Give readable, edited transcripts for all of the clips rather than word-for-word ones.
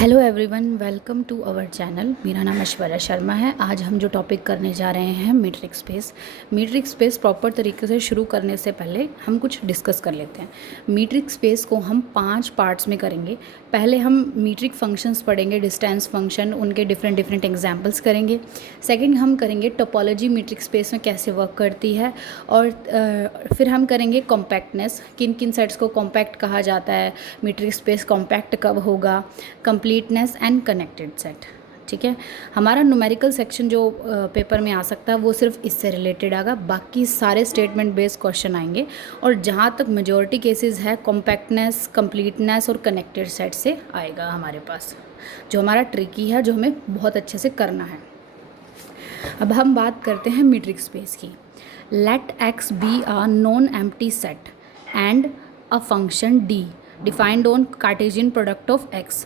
Hello everyone, welcome to our channel. मेरा नाम ऐश्वर्या शर्मा है। आज हम जो टॉपिक करने जा रहे हैं metric space. Metric space proper तरीके से शुरू करने से पहले हम कुछ डिस्कस कर लेते हैं। मीट्रिक स्पेस को हम 5 पार्ट्स में करेंगे। पहले हम मीट्रिक फंक्शंस पढ़ेंगे, डिस्टेंस फंक्शन, उनके डिफरेंट एग्जांपल्स करेंगे। सेकंड हम करेंगे टोपोलॉजी मीट्रिक स्पेस में कैसे वर्क करती है, और फिर हम करेंगे कॉम्पैक्टनेस, किन किन सेट्स को कॉम्पैक्ट कहा जाता है, मीट्रिक स्पेस कॉम्पैक्ट कब होगा, कंप्लीटनेस एंड कनेक्टेड सेट। ठीक है, हमारा न्यूमेरिकल सेक्शन जो पेपर में आ सकता है वो सिर्फ इससे रिलेटेड आएगा। बाकी सारे स्टेटमेंट बेस्ड क्वेश्चन आएंगे, और जहाँ तक मेजॉरिटी केसेस है कॉम्पैक्टनेस, कंप्लीटनेस और कनेक्टेड सेट से आएगा हमारे पास, जो हमारा ट्रिकी है, जो हमें बहुत अच्छे से करना है। अब हम बात करते हैं मीट्रिक स्पेस की। Let X be a non empty set and a function D defined on Cartesian product of x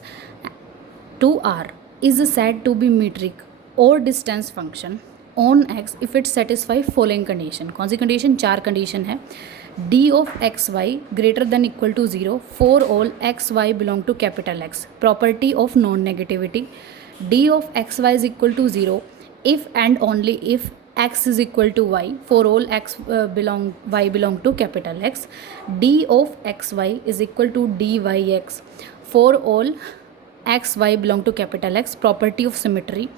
to r is said to be metric or distance function on x if it satisfy following condition। कौन सी condition? 4 condition है। d of x y greater than equal to 0 for all x y belong to capital X, property of non negativity। d of x y is equal to 0 if and only if x is equal to y for all y belong to capital X। d of x y is equal to dy x for all x y belong to capital X, property of symmetry।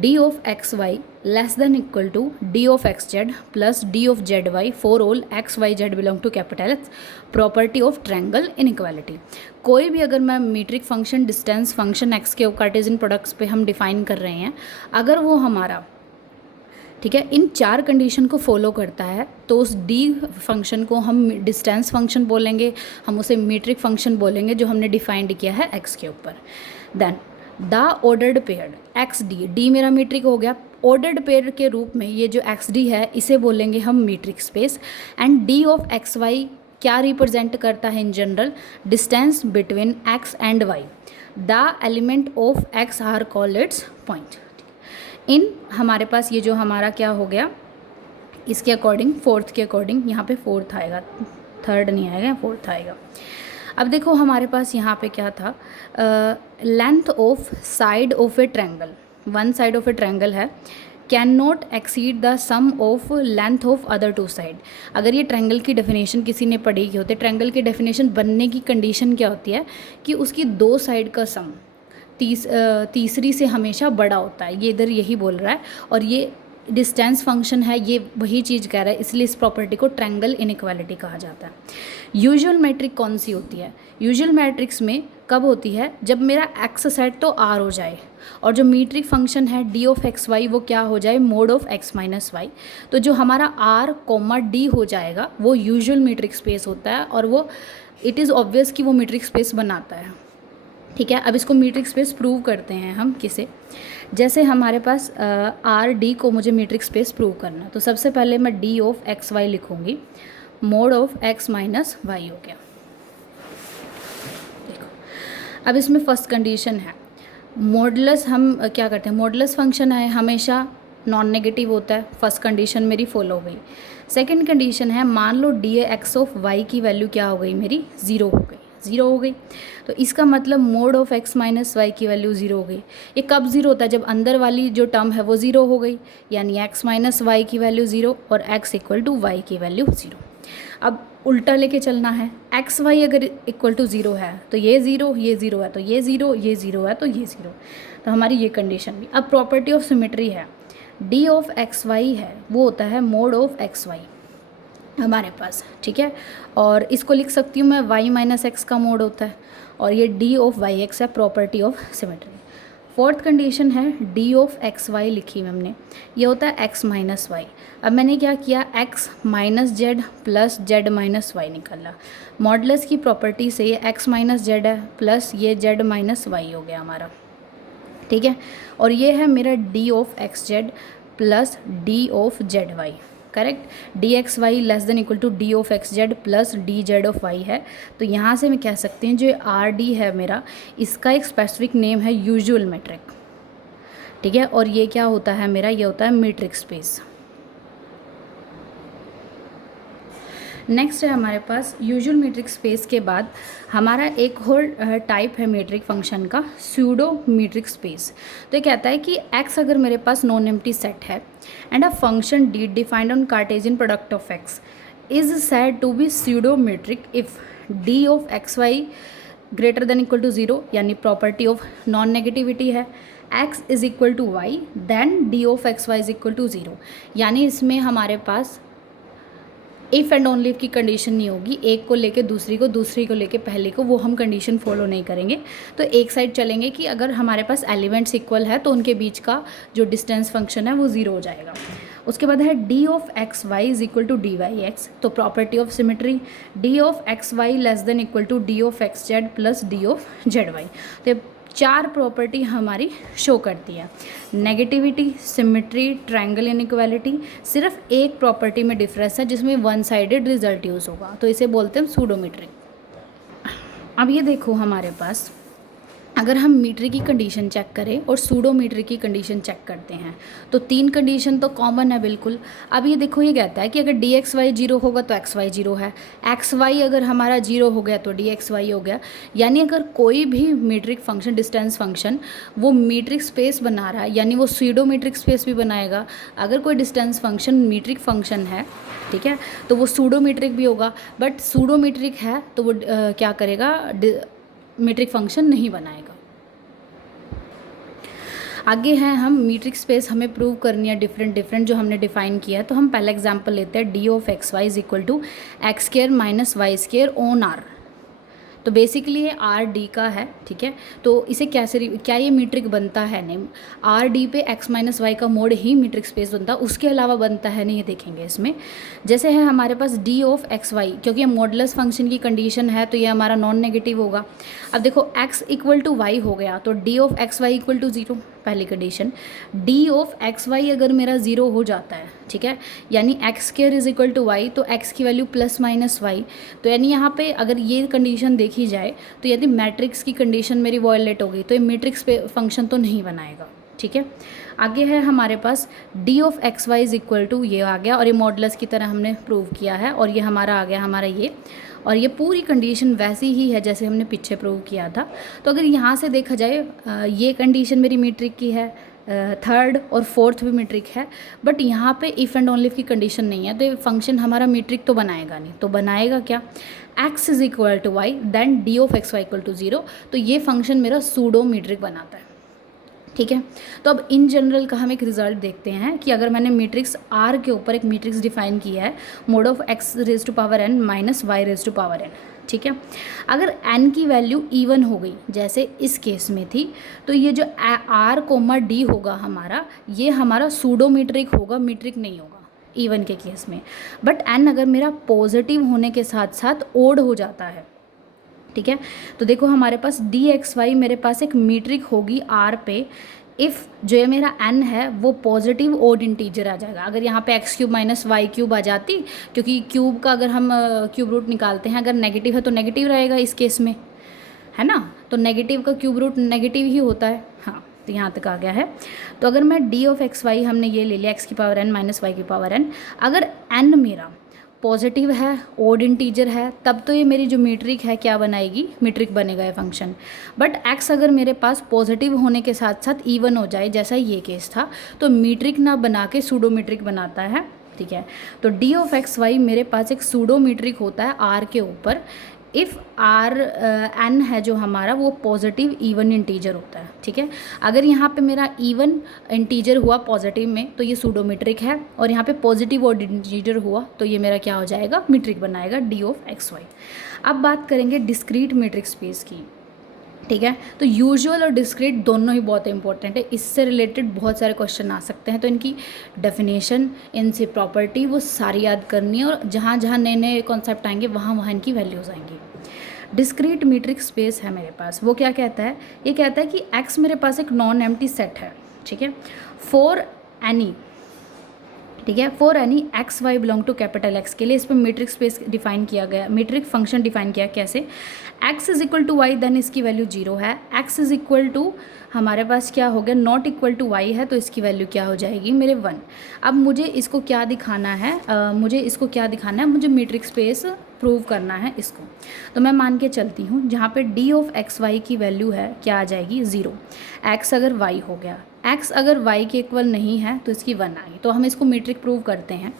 d of x y less than equal to d of x z plus d of z y for all x y z belong to capital X, property of triangle inequality। कोई भी अगर मैं metric function, distance function, x के Cartesian products पे हम define कर रहे हैं, अगर वो हमारा, ठीक है, इन 4 कंडीशन को फॉलो करता है, तो उस डी फंक्शन को हम डिस्टेंस फंक्शन बोलेंगे, हम उसे मीट्रिक फंक्शन बोलेंगे, जो हमने डिफाइंड किया है एक्स के ऊपर। Then the ordered pair X D, D मेरा मीट्रिक हो गया। ऑर्डर्ड पेयर के रूप में ये जो एक्स डी है, इसे बोलेंगे हम metric space. And D of x Y क्या रिप्रेजेंट करता है in general? Distance between X and Y. The element of X are called its point. इन हमारे पास ये जो हमारा क्या हो गया, इसके अकॉर्डिंग, फोर्थ के अकॉर्डिंग, यहाँ पे फोर्थ आएगा, थर्ड नहीं आएगा, फोर्थ आएगा। अब देखो हमारे पास यहाँ पे क्या था, length of side of a triangle, one side of a triangle है, can not exceed the sum of length of other 2 side. अगर ये ट्रायंगल की डेफिनेशन किसी ने पढ़ी की होती है, ट्रायंगल की डेफिनेशन बनने की कंडीशन क्या होती है कि उसकी 2 साइड का सम तीसरी से हमेशा बड़ा होता है। ये इधर यही बोल रहा है, और ये डिस्टेंस फंक्शन है, ये वही चीज़ कह रहा है, इसलिए इस प्रॉपर्टी को ट्रायंगल इनइक्वालिटी कहा जाता है। यूजुअल मैट्रिक कौन सी होती है? यूजुअल मैट्रिक्स में कब होती है? जब मेरा एक्स सेट तो आर हो जाए, और जो मीट्रिक फंक्शन है डी ऑफ एक्स वाई वो क्या हो जाए? Mod of X minus Y. तो जो हमारा आर कोमा डी हो जाएगा वो यूजुअल मीट्रिक स्पेस होता है, और वो इट इज़ ऑब्वियस कि वो मीट्रिक स्पेस बनाता है। ठीक है, अब इसको मीट्रिक स्पेस प्रूव करते हैं हम किसे? जैसे हमारे पास आर डी को मुझे मीट्रिक स्पेस प्रूव करना, तो सबसे पहले मैं डी ऑफ एक्स वाई लिखूँगी, mod of X minus Y हो गया। देखो अब इसमें फर्स्ट कंडीशन है मॉडुलस। हम क्या करते हैं, मॉडुलस फंक्शन है हमेशा नॉन नेगेटिव होता है। फर्स्ट कंडीशन मेरी फॉलो हो गई। सेकेंड कंडीशन है, मान लो डी एक्स ऑफ वाई की वैल्यू क्या हो गई मेरी? 0 हो गई, 0 हो गई। तो इसका मतलब mod of X minus Y की वैल्यू 0 हो गई। ये कब 0 होता है? जब अंदर वाली जो टर्म है वो 0 हो गई, यानी एक्स माइनस वाई की वैल्यू 0 और एक्स इक्वल टू वाई की वैल्यू 0। अब उल्टा लेके चलना है, एक्स वाई अगर इक्वल टू 0 है तो ये 0, ये 0 है तो ये 0, ये 0 है तो ये 0। तो हमारी ये कंडीशन भी। अब प्रॉपर्टी ऑफ सिमेट्री है, डी ऑफ एक्स वाई है वो होता है मोड ऑफ एक्स वाई हमारे पास। ठीक है, और इसको लिख सकती हूँ मैं y माइनस एक्स का मोड होता है, और ये d ऑफ वाई एक्स है, property of symmetry. Fourth condition है d ऑफ एक्स वाई लिखी हमने, ये होता है x माइनस वाई। अब मैंने क्या किया, x minus Z plus Z minus Y निकाला। मॉडुलस की प्रॉपर्टी से ये x माइनस जेड है प्लस ये z माइनस वाई हो गया हमारा। ठीक है, और ये है मेरा d of x Z plus d of Z Y. Correct, D x Y less than equal to D of x Z plus D Z of Y है। तो यहाँ से मैं कह सकती हूँ जो आर डी है मेरा, इसका एक स्पेसिफिक नेम है यूजुअल मैट्रिक। ठीक है, और ये क्या होता है मेरा? ये होता है मीट्रिक स्पेस। नेक्स्ट है हमारे पास यूजुअल मीट्रिक स्पेस के बाद हमारा एक और टाइप है मीट्रिक फंक्शन का, स्यूडो मीट्रिक स्पेस। तो ये कहता है कि x अगर मेरे पास नॉन एम्प्टी सेट है and a function d defined on Cartesian product of x is said to be pseudo metric if d of x Y greater than equal to 0, यानी प्रॉपर्टी ऑफ नॉन नेगेटिविटी है, x is equal to Y then d of x Y is equal to 0। यानी इसमें हमारे पास if and only if की condition नहीं होगी, एक को लेके दूसरी को, दूसरी को लेके पहले को, वो हम कंडीशन फॉलो नहीं करेंगे। तो एक साइड चलेंगे कि अगर हमारे पास एलिमेंट्स इक्वल है तो उनके बीच का जो डिस्टेंस फंक्शन है वो 0 हो जाएगा। उसके बाद है d of x Y is equal to D Y X. तो property of symmetry, d of x Y less than equal to d of x Z plus d of Z Y. तो 4 property हमारी show करती है, negativity, symmetry, triangle inequality. सिर्फ एक property में difference है जिसमें वन साइडेड रिजल्ट यूज़ होगा, तो इसे बोलते हैं सूडोमेट्रिक। अब ये देखो हमारे पास अगर हम मीट्री की कंडीशन चेक करें और सूडोमीट्री की कंडीशन चेक करते हैं तो 3 कंडीशन तो कॉमन है बिल्कुल। अब ये देखो, ये कहता है कि अगर डी एक्स वाई 0 होगा तो एक्स वाई 0 है, एक्स वाई अगर हमारा 0 हो गया तो डी एक्स वाई हो गया। यानी अगर कोई भी मीट्रिक फंक्शन, डिस्टेंस फंक्शन, वो मीट्रिक स्पेस बना रहा है यानी वो सूडोमीट्रिक स्पेस भी बनाएगा। अगर कोई डिस्टेंस फंक्शन मीट्रिक फंक्शन है, ठीक है, तो वो सूडोमीट्रिक भी होगा। बट सूडोमीट्रिक है तो वो क्या करेगा, मीट्रिक फंक्शन नहीं बनाएगा। आगे हैं हम मीट्रिक स्पेस हमें प्रूव करनी है डिफरेंट जो हमने डिफाइन किया है। तो हम पहला एग्जांपल लेते हैं, D of x Y is equal to X square minus Y square on R. तो बेसिकली ये आर डी का है, ठीक है। तो इसे क्या ये मीट्रिक बनता है? नहीं, आर डी पे एक्स माइनस वाई का मोड ही मीट्रिक स्पेस बनता है, उसके अलावा बनता है नहीं, ये देखेंगे इसमें। जैसे है हमारे पास डी ऑफ एक्स वाई, क्योंकि ये मॉडुलस फंक्शन की कंडीशन है तो ये हमारा नॉन नेगेटिव होगा। अब देखो एक्स इक्वल टू वाई हो गया तो D of x Y equal to 0, पहली condition. D of x Y अगर मेरा 0 हो जाता है, ठीक है, यानी X square is equal to Y, तो एक्स की वैल्यू प्लस माइनस वाई। तो यानी यहाँ पे अगर ये कंडीशन देखी जाए तो यदि मैट्रिक्स की कंडीशन मेरी वॉयलेट हो गई तो ये मैट्रिक्स पे फंक्शन तो नहीं बनाएगा, ठीक है। आगे है हमारे पास D of x Y is equal to, ये आ गया और ये मॉडुलस की तरह हमने प्रूव किया है, और ये हमारा आ गया हमारा ये, और ये पूरी कंडीशन वैसी ही है जैसे हमने पीछे प्रूव किया था। तो अगर यहाँ से देखा जाए ये कंडीशन मेरी मीट्रिक की है, थर्ड और फोर्थ भी मीट्रिक है, बट यहाँ पे इफ़ एंड ओनली की कंडीशन नहीं है, तो ये फंक्शन हमारा मीट्रिक तो बनाएगा नहीं। तो बनाएगा क्या, x is equal to Y then D of x Y equal to 0। तो ये फंक्शन मेरा सूडो मीट्रिक बनाता है, ठीक है। तो अब इन जनरल का हम एक रिजल्ट देखते हैं कि अगर मैंने मैट्रिक्स R के ऊपर एक मैट्रिक्स डिफाइन किया है, mod of x raise to power n minus Y raise to power n, ठीक है। अगर n की वैल्यू इवन हो गई जैसे इस केस में थी, तो ये जो R कोमा D होगा हमारा, ये हमारा सूडोमीट्रिक होगा, मीट्रिक नहीं होगा इवन के केस में। बट n अगर मेरा पॉजिटिव होने के साथ साथ ओड हो जाता है, ठीक है, तो देखो हमारे पास डी एक्स वाई मेरे पास एक मीट्रिक होगी R पे इफ़ जो ये मेरा n है वो पॉजिटिव ओड इंटीजर आ जाएगा। अगर यहाँ पे x cube minus y cube आ जाती, क्योंकि क्यूब का अगर हम क्यूब रूट निकालते हैं, अगर नेगेटिव है तो नेगेटिव रहेगा इस केस में, है ना। तो नेगेटिव का क्यूब रूट नेगेटिव ही होता है, हाँ। तो यहाँ तक आ गया है। तो अगर मैं डी ऑफ एक्स वाई हमने ये ले लिया एक्स की पावर n माइनस वाई की पावर n, अगर n मेरा पॉजिटिव है, ओड इंटीजर है, तब तो ये मेरी जो मीट्रिक है क्या बनाएगी, मीट्रिक बनेगा ये फंक्शन। बट x अगर मेरे पास पॉजिटिव होने के साथ साथ इवन हो जाए जैसा ये केस था, तो मीट्रिक ना बना के सूडोमीट्रिक बनाता है, ठीक है। तो डी ऑफ एक्स वाई मेरे पास एक सूडोमीट्रिक होता है R के ऊपर इफ़ R n है जो हमारा वो पॉजिटिव इवन इंटीजर होता है, ठीक है। अगर यहाँ पे मेरा इवन इंटीजर हुआ पॉजिटिव में तो ये सूडोमीट्रिक है, और यहाँ पे पॉजिटिव और इंटीजर हुआ तो ये मेरा क्या हो जाएगा, मीट्रिक बनाएगा डी ऑफ एक्स वाई। अब बात करेंगे डिस्क्रीट मीट्रिक स्पेस की, ठीक है। तो यूजुअल और डिस्क्रीट दोनों ही बहुत इंपॉर्टेंट है, इससे रिलेटेड बहुत सारे क्वेश्चन आ सकते हैं। तो इनकी डेफिनेशन, इनसे प्रॉपर्टी वो सारी याद करनी है, और जहाँ जहाँ नए नए कॉन्सेप्ट आएंगे वहाँ वहाँ इनकी वैल्यूज़ आएंगी। डिस्क्रीट मीट्रिक स्पेस है मेरे पास, वो क्या कहता है, ये कहता है कि x मेरे पास एक नॉन एम्प्टी सेट है, ठीक है, फॉर एनी ठीक है। For any x Y belong to capital X के लिए इस पर मीट्रिक स्पेस डिफाइन किया गया, मीट्रिक फंक्शन डिफाइन किया कैसे, X is equal to Y then इसकी वैल्यू 0 है, एक्स इज इक्वल टू हमारे पास क्या हो गया नॉट इक्वल टू वाई है तो इसकी वैल्यू क्या हो जाएगी मेरे 1। अब मुझे इसको क्या दिखाना है, मुझे मीट्रिक स्पेस प्रूव करना है इसको। तो मैं मान के चलती हूँ जहाँ पे डी ऑफ एक्स वाई की वैल्यू है क्या आ जाएगी 0, एक्स अगर वाई हो गया, एक्स अगर वाई के इक्वल नहीं है तो इसकी 1 आई। तो हम इसको मीट्रिक प्रूव करते हैं।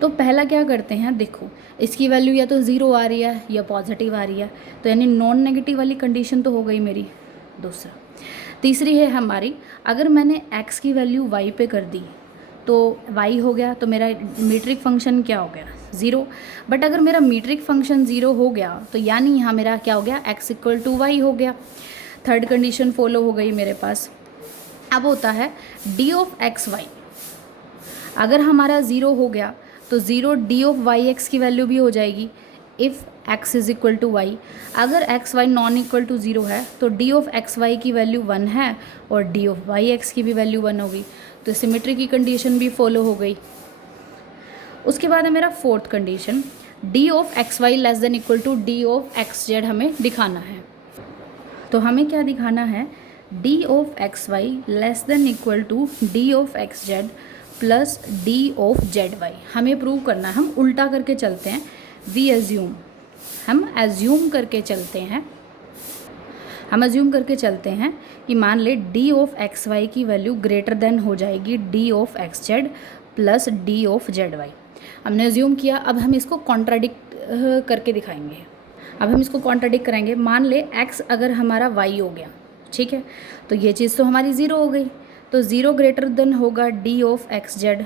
तो पहला क्या करते हैं, देखो इसकी वैल्यू या तो 0 आ रही है या पॉजिटिव आ रही है, तो यानी नॉन नेगेटिव वाली कंडीशन तो हो गई मेरी। दूसरा, तीसरी है हमारी, अगर मैंने x की वैल्यू y पे कर दी तो y हो गया, तो मेरा मीट्रिक फंक्शन क्या हो गया 0। बट अगर मेरा मीट्रिक फंक्शन 0 हो गया तो यानी यहाँ मेरा क्या हो गया x इक्वल टू वाई हो गया। थर्ड कंडीशन फॉलो हो गई मेरे पास। अब होता है डी ऑफ एक्स वाई, अगर हमारा 0 हो गया तो 0 डी ऑफ वाई एक्स की वैल्यू भी हो जाएगी if x is equal to y. अगर x y non equal to 0 है तो डी ऑफ एक्स वाई की वैल्यू 1 है और डी ऑफ वाई एक्स की भी वैल्यू 1 होगी, तो सिमेट्री की कंडीशन भी फॉलो हो गई। उसके बाद है मेरा fourth condition, D of x Y less than equal to D of x Z हमें दिखाना है। तो हमें क्या दिखाना है, D of x Y less than equal to D of x Z plus D of Z Y हमें prove करना है। हम उल्टा करके चलते हैं, वी एज्यूम, हम एज्यूम करके चलते हैं कि मान ले डी ऑफ एक्स वाई की वैल्यू ग्रेटर देन हो जाएगी D of x Z plus D of Z Y. हमने एज्यूम किया, अब हम इसको कॉन्ट्राडिक्ट करके दिखाएंगे। अब हम इसको कॉन्ट्राडिक्ट करेंगे। मान ले x अगर हमारा y हो गया, ठीक है, तो ये चीज़ तो हमारी 0 हो गई, तो 0 ग्रेटर देन होगा D of x Z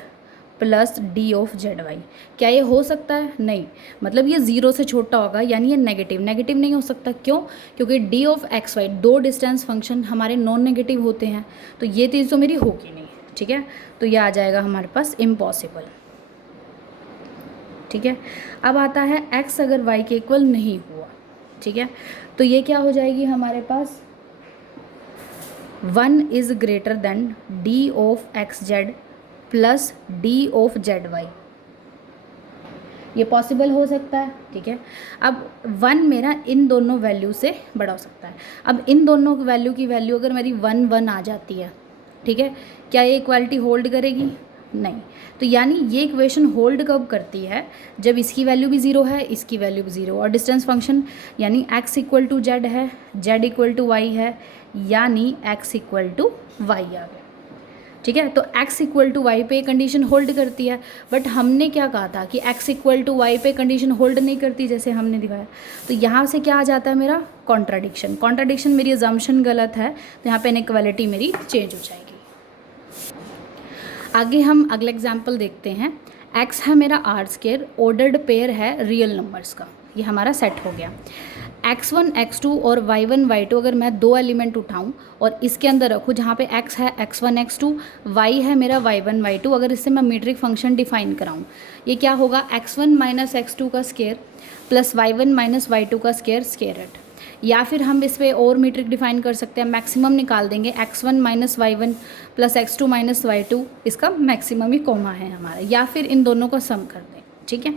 plus D of Z Y. क्या ये हो सकता है? नहीं, मतलब ये 0 से छोटा होगा, यानी ये नेगेटिव नहीं हो सकता। क्यों? क्योंकि डी ऑफ एक्स वाई दो डिस्टेंस फंक्शन हमारे नॉन नेगेटिव होते हैं, तो ये चीज़ तो मेरी होगी नहीं, ठीक है, तो ये आ जाएगा हमारे पास इम्पॉसिबल। ठीक है, अब आता है x अगर y के इक्वल नहीं हुआ, ठीक है, तो ये क्या हो जाएगी हमारे पास 1 is greater than D of x Z plus D of Z Y. ये पॉसिबल हो सकता है, ठीक है। अब 1 मेरा इन दोनों वैल्यू से बड़ा हो सकता है। अब इन दोनों वैल्यू की वैल्यू अगर मेरी 1 आ जाती है, ठीक है, क्या ये इक्वालिटी होल्ड करेगी? नहीं। तो यानी ये इक्वेशन होल्ड कब करती है? जब इसकी वैल्यू भी 0 है, इसकी वैल्यू भी 0, और डिस्टेंस फंक्शन यानी x इक्वल टू जेड है, z इक्वल टू वाई है, यानी x इक्वल टू वाई आ गया, ठीक है। तो x इक्वल टू वाई पे कंडीशन होल्ड करती है, बट हमने क्या कहा था कि x इक्वल टू वाई पे कंडीशन होल्ड नहीं करती, जैसे हमने दिखाया। तो यहाँ से क्या आ जाता है मेरा कॉन्ट्राडिक्शन मेरी अजम्पशन गलत है, तो यहाँ पे इनइक्वालिटी मेरी चेंज हो जाएगी। आगे हम अगला एग्जाम्पल देखते हैं। x है मेरा आर स्क्वायर, ऑर्डर्ड पेयर है रियल नंबर्स का, ये हमारा सेट हो गया। x1 x2 और y1 y2 अगर मैं दो एलिमेंट उठाऊं और इसके अंदर रखूं, जहाँ पे x है x1 x2, y है मेरा y1 y2, अगर इससे मैं मीट्रिक फंक्शन डिफाइन कराऊं, ये क्या होगा x1 माइनस x2 का square plus y1 minus y2 का स्क्वायर रट। या फिर हम इस पर और मीट्रिक डिफाइन कर सकते हैं, मैक्सिमम निकाल देंगे, x1 minus y1 plus x2 minus y2, इसका मैक्सिमम ही कॉमा है हमारा, या फिर इन दोनों का सम कर दें, ठीक है।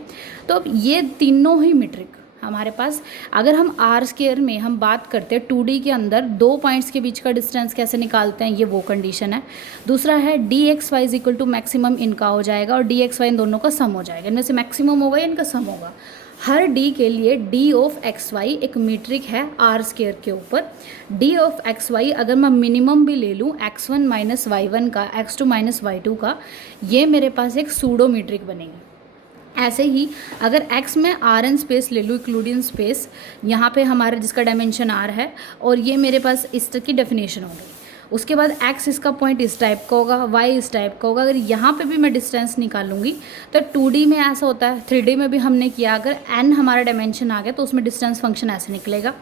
तो अब ये तीनों ही मीट्रिक हमारे पास, अगर हम आर स्क्वायर में हम बात करते हैं 2D के अंदर दो पॉइंट्स के बीच का डिस्टेंस कैसे निकालते हैं, ये वो कंडीशन है। दूसरा है D x Y is equal to maximum इनका हो जाएगा और डी एक्स वाई इन दोनों का सम हो जाएगा, इनमें से मैक्सिमम होगा या इनका सम होगा। हर डी के लिए डी ऑफ एक्स वाई एक मीट्रिक है आर स्क्वायर के ऊपर। डी ऑफ एक्स वाई अगर मैं मिनिमम भी ले लूँ x1 माइनस y1 का, x2 माइनस y2 का, ये मेरे पास एक सूडो मीट्रिक बनेगी। ऐसे ही अगर x में आर एन स्पेस ले लूँ, इंक्लूडिंग स्पेस, यहाँ पे हमारा जिसका डायमेंशन r है, और ये मेरे पास इस तरह की डेफिनेशन होगी। उसके बाद x इसका पॉइंट इस टाइप का होगा, y इस टाइप का होगा। अगर यहाँ पे भी मैं डिस्टेंस निकालूंगी तो 2D में ऐसा होता है, 3D में भी हमने किया, अगर n हमारा डायमेंशन आ गया तो उसमें डिस्टेंस फंक्शन ऐसे निकलेगा।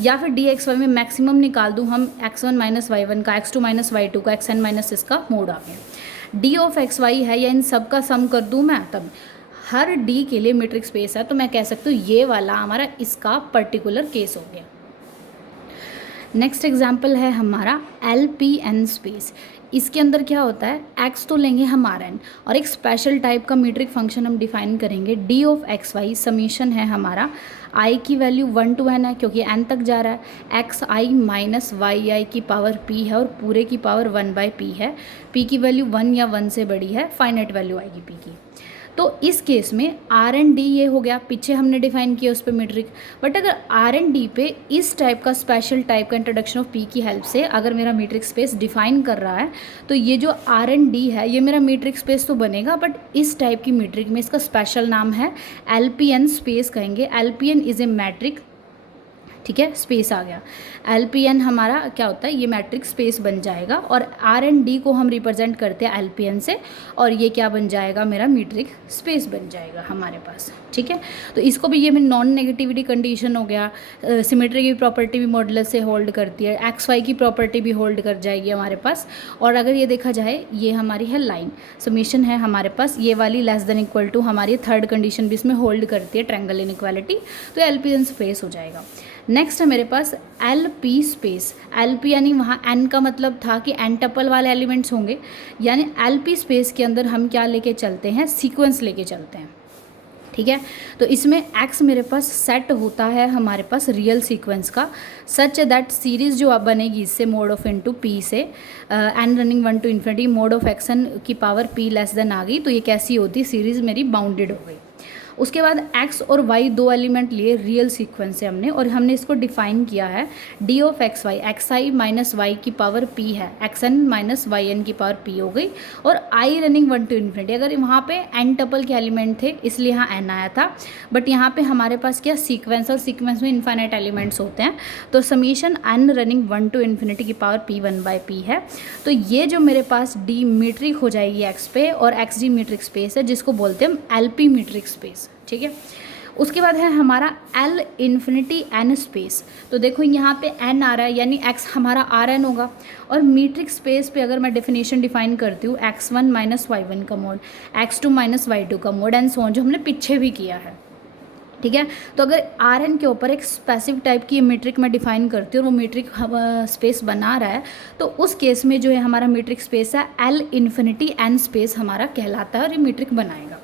या फिर डी एक्स वाई में मैक्सिमम निकाल दूँ हम, x1 माइनस y1 का, x2 माइनस y2 का, xn माइनस इसका मोड आ गया। डी ऑफ एक्स वाई है, या इन सब का सम कर दूँ मैं, तब हर डी के लिए मीट्रिक स्पेस है, तो मैं कह सकती हूँ ये वाला हमारा इसका पर्टिकुलर केस हो गया। नेक्स्ट एग्जाम्पल है हमारा LPN स्पेस। इसके अंदर क्या होता है, x तो लेंगे हम Rn और एक स्पेशल टाइप का मीट्रिक फंक्शन हम डिफाइन करेंगे d of x Y. Summation है हमारा i की वैल्यू 1 to n है क्योंकि n तक जा रहा है, एक्स आई माइनस वाई आई की पावर p है और पूरे की पावर 1/p है। p की वैल्यू 1 या 1 से बड़ी है, फाइनाइट वैल्यू आएगी p की। तो इस केस में आर एन डी ये हो गया, पीछे हमने डिफाइन किया उस पर मीट्रिक। बट अगर आर एन डी पे इस टाइप का स्पेशल टाइप का इंट्रोडक्शन ऑफ पी की हेल्प से अगर मेरा मीट्रिक स्पेस डिफाइन कर रहा है तो ये जो आर एन डी है ये मेरा मीट्रिक स्पेस तो बनेगा, बट इस टाइप की मीट्रिक में इसका स्पेशल नाम है एल पी एन स्पेस कहेंगे। L P N is a metric, ठीक है, स्पेस आ गया। एल पी एन हमारा क्या होता है, ये मैट्रिक स्पेस बन जाएगा और आर एन डी को हम रिप्रेजेंट करते हैं एल पी एन से और ये क्या बन जाएगा, मेरा मीट्रिक स्पेस बन जाएगा हमारे पास, ठीक है। तो इसको भी ये में नॉन नेगेटिविटी कंडीशन हो गया, सिमेट्री की प्रॉपर्टी भी मॉडुलस से होल्ड करती है, एक्स वाई की प्रॉपर्टी भी होल्ड कर जाएगी हमारे पास। और अगर ये देखा जाए ये हमारी है लाइन समीशन है हमारे पास, ये वाली लेस देन इक्वल टू हमारी थर्ड कंडीशन भी इसमें होल्ड करती है, ट्रायंगल इनइक्वालिटी, तो एल पी एन स्पेस हो जाएगा। नेक्स्ट है मेरे पास l p space. L p यानी वहाँ एन का मतलब था कि एन टपल वाले एलिमेंट्स होंगे, यानी एल पी स्पेस के अंदर हम क्या लेके चलते हैं, सीक्वेंस लेके चलते हैं, ठीक है। तो इसमें एक्स मेरे पास सेट होता है हमारे पास रियल सीक्वेंस का, सच दैट सीरीज़ जो अब बनेगी इससे मोड ऑफ इनटू पी से N running 1 to infinity mod of X N की पावर पी लेस देन आ गई, तो ये कैसी होती, सीरीज़ मेरी बाउंडेड हो गई। उसके बाद x और y दो एलिमेंट लिए रियल सीक्वेंस से हमने, और हमने इसको डिफाइन किया है d of x Y, X I minus Y की पावर p है, X N minus Y N की पावर p हो गई, और i रनिंग 1 to इन्फिनिटी। अगर वहाँ पे n टपल के एलिमेंट थे इसलिए यहाँ n आया था, बट यहाँ पे हमारे पास क्या सीक्वेंस, और सीक्वेंस में इन्फाइनाइट एलिमेंट्स होते हैं, तो summation n running 1 to infinity की पावर p 1/p है। तो ये जो मेरे पास d मीट्रिक हो जाएगी x पे, और x d मीट्रिक स्पेस है जिसको बोलते हैं हम LP मीट्रिक स्पेस, ठीक है। उसके बाद है हमारा L इन्फिनिटी n स्पेस। तो देखो यहाँ पे n आ रहा है यानी x हमारा Rn होगा, और मीट्रिक स्पेस पे अगर मैं डेफिनेशन डिफाइन करती हूँ x1 माइनस y1 का मोड, x2 माइनस y2 का मोड एंड सो ऑन, जो हमने पीछे भी किया है, ठीक है। तो अगर Rn के ऊपर एक स्पेसिफिक टाइप की मीट्रिक मैं डिफाइन करती हूँ और वो मीट्रिक स्पेस बना रहा है, तो उस केस में जो है हमारा मीट्रिक स्पेस है L इन्फिनिटी n स्पेस हमारा कहलाता है और ये मीट्रिक बनाएगा।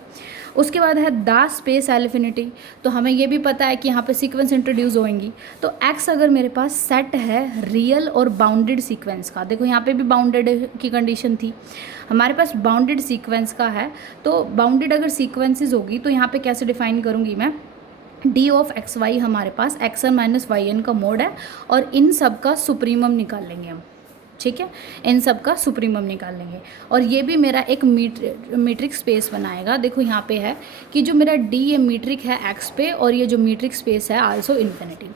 उसके बाद है द स्पेस एल इन्फिनिटी। तो हमें ये भी पता है कि यहाँ पे सीक्वेंस इंट्रोड्यूस होंगी, तो x अगर मेरे पास सेट है रियल और बाउंडेड सीक्वेंस का, देखो यहाँ पे भी बाउंडेड की कंडीशन थी, हमारे पास बाउंडेड सीक्वेंस का है, तो बाउंडेड अगर सीक्वेंसेस होगी तो यहाँ पे कैसे डिफाइन करूँगी मैं, d ऑफ एक्स वाई हमारे पास x N minus Y n का मोड है, और इन सब का सुप्रीमम निकाल लेंगे हम, ठीक है, इन सब का सुप्रीमम निकाल लेंगे, और ये भी मेरा एक मीट्रिक स्पेस बनाएगा। देखो यहाँ पे है कि जो मेरा d ये मीट्रिक है x पे, और ये जो मीट्रिक स्पेस है आल्सो इन्फिनिटी।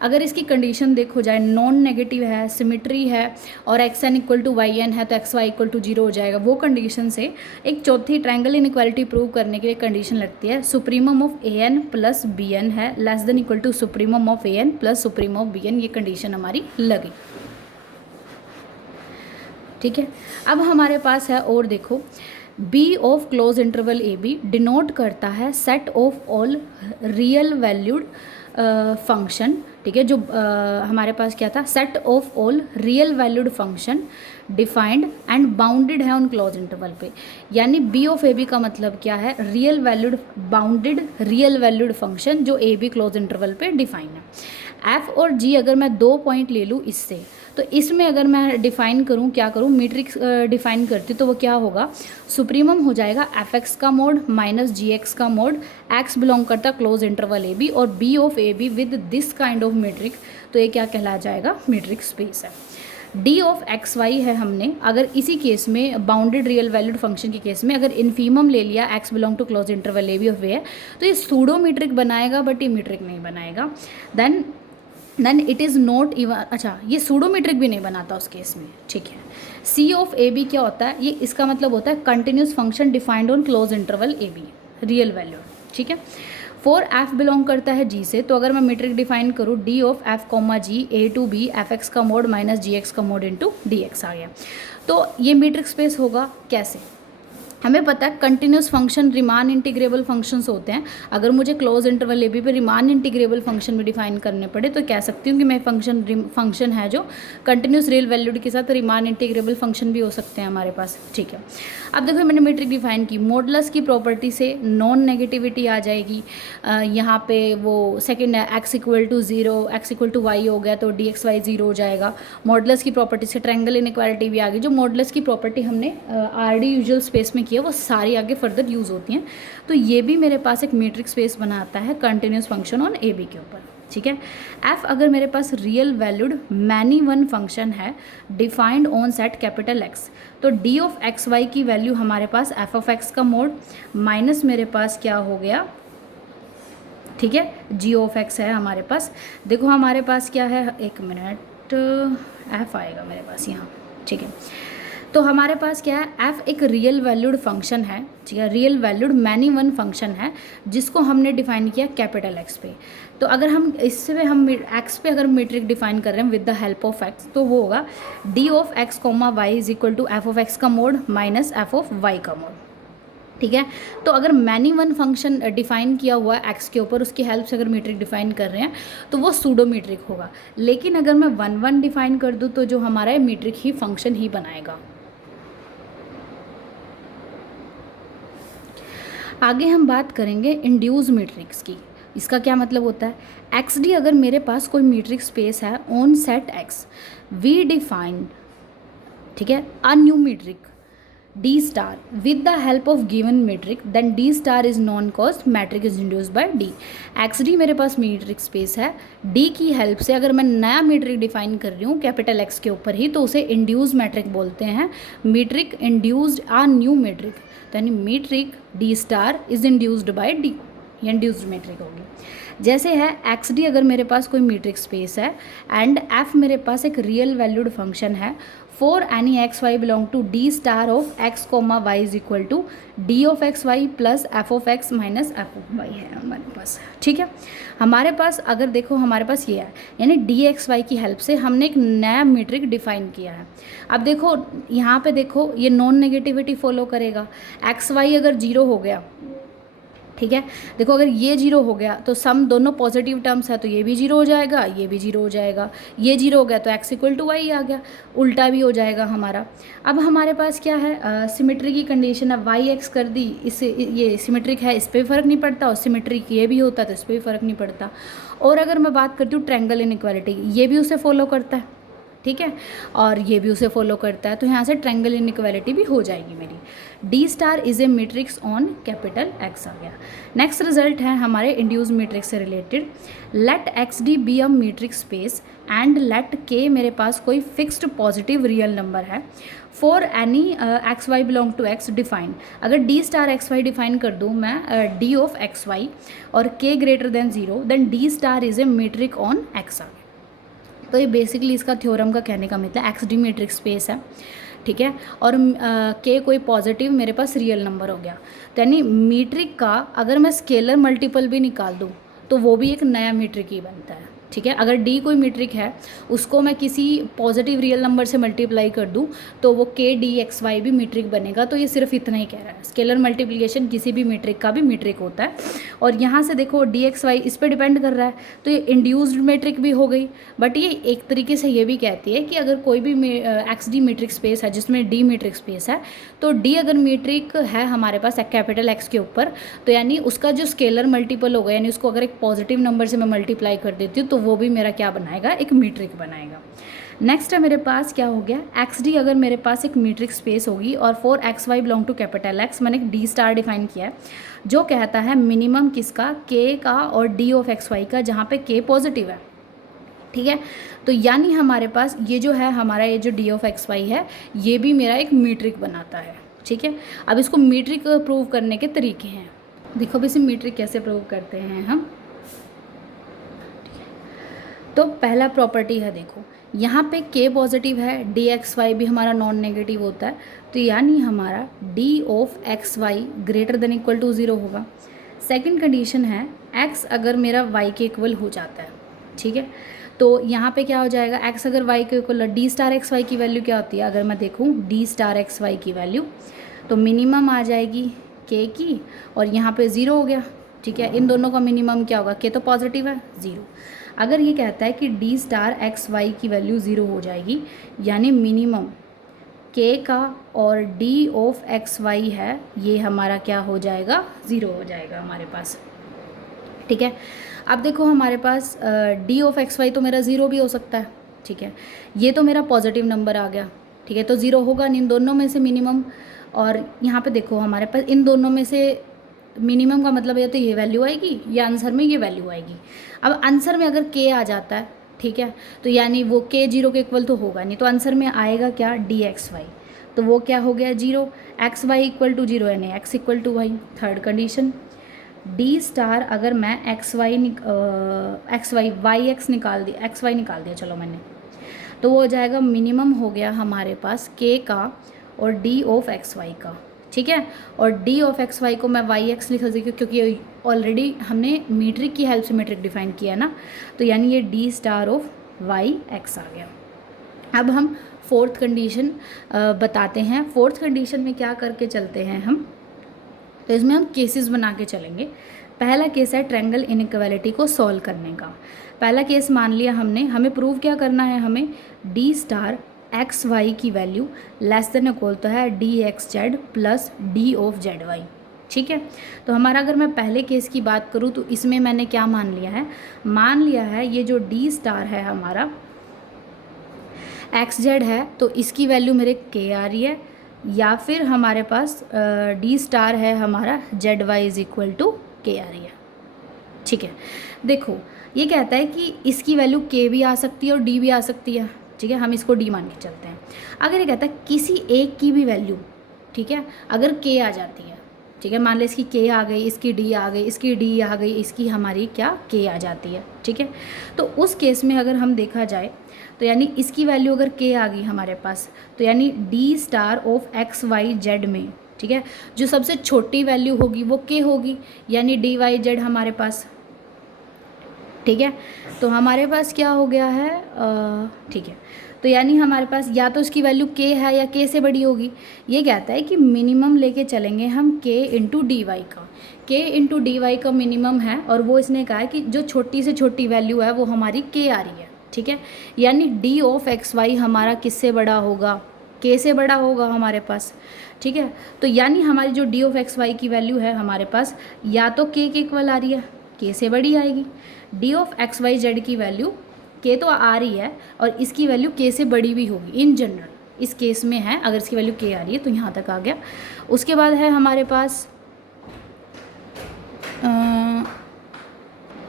अगर इसकी कंडीशन देखो जाए, नॉन नेगेटिव है, सिमेट्री है, और X N equal to Y N है तो एक्स वाई इक्वल टू 0 हो जाएगा, वो कंडीशन से एक चौथी ट्रायंगल इनइक्वालिटी प्रूव करने के लिए कंडीशन लगती है, supremum of a n plus b n है less than equal to supremum of a n plus supremum of b n, ये कंडीशन हमारी लगी, ठीक है। अब हमारे पास है, और देखो B of close interval A B denote करता है set of all real valued function, ठीक है, जो हमारे पास क्या था, set of all real valued function defined and bounded है ऑन क्लोज इंटरवल पे। यानी B ऑफ ए बी का मतलब क्या है, real valued bounded real valued function जो ए बी क्लोज इंटरवल पे डिफाइन है। F और G अगर मैं 2 पॉइंट ले लूँ इससे, तो इसमें अगर मैं डिफ़ाइन करूँ, क्या करूँ, मीट्रिक डिफ़ाइन करती, तो वो क्या होगा, सुप्रीमम हो जाएगा एफ एक्स का मोड माइनस जी एक्स का मोड, एक्स बिलोंग करता क्लोज इंटरवल ए बी, और b of a b with this kind of metric, तो ये क्या कहला जाएगा, मीट्रिक स्पेस है। डी ऑफ एक्स वाई है हमने, अगर इसी केस में बाउंडेड रियल वैल्यूड फंक्शन के केस में अगर इन्फीमम ले लिया, x belong to close interval A b of a है, तो ये सूडो मीट्रिक बनाएगा, बट ये मीट्रिक नहीं बनाएगा। Then it is not even, अच्छा ये सूडोमीट्रिक भी नहीं बनाता उस केस में, ठीक है। सी ऑफ ए बी क्या होता है, ये इसका मतलब होता है continuous function defined on close interval A B, real value, ठीक है। फॉर एफ बिलोंग करता है जी से, तो अगर मैं मीट्रिक डिफाइन करूँ D of F comma G A to B F x का मोड माइनस जी एक्स का मोड इंटू डी एक्स आ गया, तो ये मीट्रिक स्पेस होगा कैसे, हमें पता है continuous function Riemann integrable functions होते हैं। अगर मुझे क्लोज इंटरवल ए बी पे रिमान इंटीग्रेबल फंक्शन भी डिफाइन करने पड़े तो कह सकती हूँ कि मैं फंक्शन है जो कंटिन्यूस रियल वैल्यूड के साथ रिमान इंटीग्रेबल फंक्शन भी हो सकते हैं हमारे पास। ठीक है, अब देखो मैंने मीट्रिक डिफाइन की, मॉडुलस की प्रॉपर्टी से नॉन नेगेटिविटी आ जाएगी। यहाँ पे वो सेकेंड है X equal to zero, X equal to Y हो गया तो डी एक्स वाई ज़ीरो हो जाएगा। मॉडुलस की प्रॉपर्टी से ट्रायंगल इनइक्वालिटी भी आ गई। जो मॉडुलस की प्रॉपर्टी हमने आर डी यूजुअल स्पेस में की है वो सारी आगे फर्दर यूज़ होती हैं। तो ये भी मेरे पास एक मीट्रिक स्पेस बनाता है continuous function on a b के ऊपर। ठीक है, एफ अगर मेरे पास real valued many one function है defined on set capital X, तो डी ऑफ एक्स वाई की वैल्यू हमारे पास एफ ऑफ एक्स का मोड माइनस मेरे पास क्या हो गया, ठीक है, जी ऑफ एक्स है हमारे पास। देखो हमारे पास क्या है, एक मिनट, एफ आएगा मेरे पास यहाँ। ठीक है, तो हमारे पास क्या है, एफ एक रियल वैल्यूड फंक्शन है। ठीक है, real valued many one function है जिसको हमने डिफाइन किया कैपिटल एक्स पे। तो अगर हम इससे हम एक्स पे अगर मीट्रिक डिफाइन कर रहे हैं with the help of x, तो वो होगा D of x comma y is equal to f of x का mod minus F of y का मोड। ठीक है, तो अगर मैनी वन फंक्शन डिफाइन किया हुआ है एक्स के ऊपर, उसकी हेल्प से अगर मीट्रिक डिफाइन कर रहे हैं तो वो सूडो मीट्रिक होगा। लेकिन अगर मैं वन वन डिफाइन कर दूँ तो जो हमारा मीट्रिक ही फंक्शन ही बनाएगा। आगे हम बात करेंगे इंड्यूस मैट्रिक्स की। इसका क्या मतलब होता है, एक्स डी अगर मेरे पास कोई मीट्रिक स्पेस है on set X, we define, ठीक है, a new metric D star with the help of given metric, then D star is non cause metric is induced by D. X D मेरे पास metric space है, D की help से अगर मैं नया मीट्रिक डिफाइन कर रही हूँ कैपिटल एक्स के ऊपर ही, तो उसे इंड्यूस मैट्रिक बोलते हैं। Metric induced a new metric, यानी metric D star is induced by D, induced metric होगी। जैसे है एक्स डी अगर मेरे पास कोई मीट्रिक स्पेस है एंड एफ मेरे पास एक रियल वैल्यूड फंक्शन है for any x Y belong to D star of X comma Y is equal to D of x Y plus F of X minus F of Y है हमारे पास। ठीक है, हमारे पास अगर देखो हमारे पास ये है, यानी डी एक्स वाई की हेल्प से हमने एक नया मीट्रिक डिफाइन किया है। अब देखो यहाँ पे देखो ये नॉन नेगेटिविटी फॉलो करेगा। एक्स वाई अगर जीरो हो गया, ठीक है, देखो अगर ये जीरो हो गया तो सम दोनों पॉजिटिव टर्म्स है तो ये भी जीरो हो जाएगा, ये भी जीरो हो जाएगा। ये जीरो हो गया तो एक्स इक्वल टू वाई आ गया, उल्टा भी हो जाएगा हमारा। अब हमारे पास क्या है, सिमेट्री की कंडीशन है, वाई एक्स कर दी, इससे ये सिमेट्रिक है, इस पर भी फ़र्क नहीं पड़ता, और सिमेट्रिक ये भी होता तो इस पर भी फ़र्क नहीं पड़ता। और अगर मैं बात करती हूँ ट्रायंगल इनइक्वालिटी, ये भी उसे फॉलो करता है, ठीक है, और ये भी उसे फॉलो करता है, तो यहाँ से ट्रायंगल इनइक्वालिटी भी हो जाएगी मेरी। D star is a matrix on capital X आ गया। नेक्स्ट रिजल्ट है हमारे इंड्यूस मैट्रिक्स से related, let x d be a matrix space and let k मेरे पास कोई फिक्स्ड पॉजिटिव रियल नंबर है for any x Y belong to x define. अगर d star x y define कर दूँ मैं डी ऑफ एक्स वाई और k greater than zero, then D star is A matric on x आ गया। तो ये बेसिकली इसका थ्योरम का कहने का मतलब एक्स डी मैट्रिक स्पेस है, ठीक है, और के कोई पॉजिटिव मेरे पास रियल नंबर हो गया, तो यानी मीट्रिक का अगर मैं स्केलर मल्टीपल भी निकाल दूँ तो वो भी एक नया मीट्रिक ही बनता है। ठीक है, अगर डी कोई मीट्रिक है उसको मैं किसी पॉजिटिव रियल नंबर से मल्टीप्लाई कर दूं तो वो के डी एक्स वाई भी मीट्रिक बनेगा। तो ये सिर्फ इतना ही कह रहा है, स्केलर मल्टीप्लिकेशन किसी भी मीट्रिक का भी मीट्रिक होता है। और यहाँ से देखो डी एक्स वाई इस पर डिपेंड कर रहा है, तो ये इंड्यूस्ड मीट्रिक भी हो गई। बट ये एक तरीके से ये भी कहती है कि अगर कोई भी एक्स डी मीट्रिक स्पेस है जिसमें डी मीट्रिक स्पेस है, तो डी अगर मीट्रिक है हमारे पास कैपिटल एक्स के ऊपर, तो यानी उसका जो स्केलर मल्टीपल होगा, यानी उसको अगर एक पॉजिटिव नंबर से मैं मल्टीप्लाई कर देती हूँ तो वो भी मेरा क्या बनाएगा, एक मीट्रिक बनाएगा। नेक्स्ट है मेरे पास क्या हो गया, एक्स डी अगर मेरे पास एक मीट्रिक स्पेस होगी और for X Y belong to capital X, मैंने एक डी स्टार डिफाइन किया है जो कहता है मिनिमम किसका, के का और डी ऑफ एक्स वाई का, जहाँ पे के पॉजिटिव है। ठीक है, तो यानी हमारे पास ये जो है हमारा ये जो डी ऑफ एक्स वाई है ये भी मेरा एक मीट्रिक बनाता है। ठीक है, अब इसको मीट्रिक प्रूव करने के तरीके हैं। देखो अब इसे मीट्रिक कैसे प्रूव करते हैं हम। तो पहला प्रॉपर्टी है, देखो यहाँ पे k पॉजिटिव है, डी एक्स वाई भी हमारा नॉन नेगेटिव होता है, तो यानी हमारा D of x Y greater than equal to zero होगा। सेकंड कंडीशन है x अगर मेरा y के इक्वल हो जाता है, ठीक है, तो यहाँ पे क्या हो जाएगा, x अगर y के equal, D star x Y की वैल्यू क्या होती है, अगर मैं देखूँ डी स्टार एक्स वाई की वैल्यू तो मिनिमम आ जाएगी के की, और यहाँ पे ज़ीरो हो गया, ठीक है। इन दोनों का मिनिमम क्या होगा, के तो पॉजिटिव है, ज़ीरो। अगर ये कहता है कि डी स्टार एक्स वाई की वैल्यू ज़ीरो हो जाएगी, यानी मिनिमम के का और डी ऑफ एक्स वाई है, ये हमारा क्या हो जाएगा, ज़ीरो हो जाएगा हमारे पास, ठीक है। अब देखो हमारे पास डी ऑफ एक्स वाई तो मेरा ज़ीरो भी हो सकता है, ठीक है। ये तो मेरा पॉजिटिव नंबर आ गया, ठीक है, तो ज़ीरो होगा नहीं, इन दोनों में से मिनिमम। और यहाँ पे देखो हमारे पास इन दोनों में से मिनिमम का मतलब या तो ये वैल्यू आएगी या आंसर में ये वैल्यू आएगी। अब आंसर में अगर के आ जाता है, ठीक है, तो यानी वो के जीरो के इक्वल तो होगा नहीं, तो आंसर में आएगा क्या, डी एक्स वाई, तो वो क्या हो गया, zero. X Y equal to zero, यानी x equal to y. Third condition, d star अगर मैं एक्स वाई वाई एक्स निकाल दिया, एक्स वाई निकाल दिया चलो मैंने, तो वो हो जाएगा मिनिमम हो गया हमारे पास के का और डी ऑफ एक्स वाई का, ठीक है। और डी ऑफ एक्स वाई को मैं वाई एक्स लिख सकती हूँ क्योंकि ऑलरेडी हमने मीट्रिक की हेल्प से मीट्रिक डिफाइन किया ना, तो यानी ये d star of y x आ गया। अब हम फोर्थ कंडीशन बताते हैं। फोर्थ कंडीशन में क्या करके चलते हैं हम, तो इसमें हम केसेस बना के चलेंगे। पहला केस है ट्रायंगल इनइक्वालिटी को सॉल्व करने का। पहला केस मान लिया हमने, हमें प्रूव क्या करना है, हमें डी स्टार एक्स वाई की वैल्यू लेस देन इक्वल तो है D x Z plus D of Z Y, ठीक है। तो हमारा अगर मैं पहले केस की बात करूँ तो इसमें मैंने क्या मान लिया है ये जो डी स्टार है हमारा एक्स जेड है, तो इसकी वैल्यू मेरे के आ रही है, या फिर हमारे पास डी स्टार है हमारा Z Y is equal to के आ रही है, ठीक है। देखो ये कहता है कि इसकी वैल्यू के भी आ सकती है और डी भी आ सकती है, ठीक है, हम इसको डी मान के चलते हैं। अगर ये कहता है किसी एक की भी वैल्यू, ठीक है, अगर के आ जाती है, ठीक है, मान ले इसकी के आ गई, इसकी डी आ गई, इसकी डी आ गई, इसकी हमारी क्या के आ जाती है, ठीक है, तो उस केस में अगर हम देखा जाए तो यानी इसकी वैल्यू अगर के आ गई हमारे पास, तो यानी D star of x Y Z में, ठीक है, जो सबसे छोटी वैल्यू होगी वो के होगी, यानी डी वाई जेड हमारे पास, ठीक है। तो हमारे पास क्या हो गया है, ठीक है, तो यानी हमारे पास या तो इसकी वैल्यू के है या के से बड़ी होगी। ये कहता है कि मिनिमम लेके चलेंगे हम के इंटू डी वाई का, के इंटू डी वाई का मिनिमम है, और वो इसने कहा है कि जो छोटी से छोटी वैल्यू है वो हमारी के आ रही है, ठीक है, यानी डी ऑफ एक्स वाई हमारा किससे बड़ा होगा, के से बड़ा होगा हमारे पास, ठीक है। तो यानी हमारी जो डी ऑफ एक्स वाई की वैल्यू है हमारे पास या तो के इक्वल आ रही है, के से बड़ी आएगी। D of x Y Z की वैल्यू के तो आ रही है और इसकी वैल्यू के से बड़ी भी होगी इन जनरल, इस केस में है अगर इसकी वैल्यू के आ रही है तो यहाँ तक आ गया। उसके बाद है हमारे पास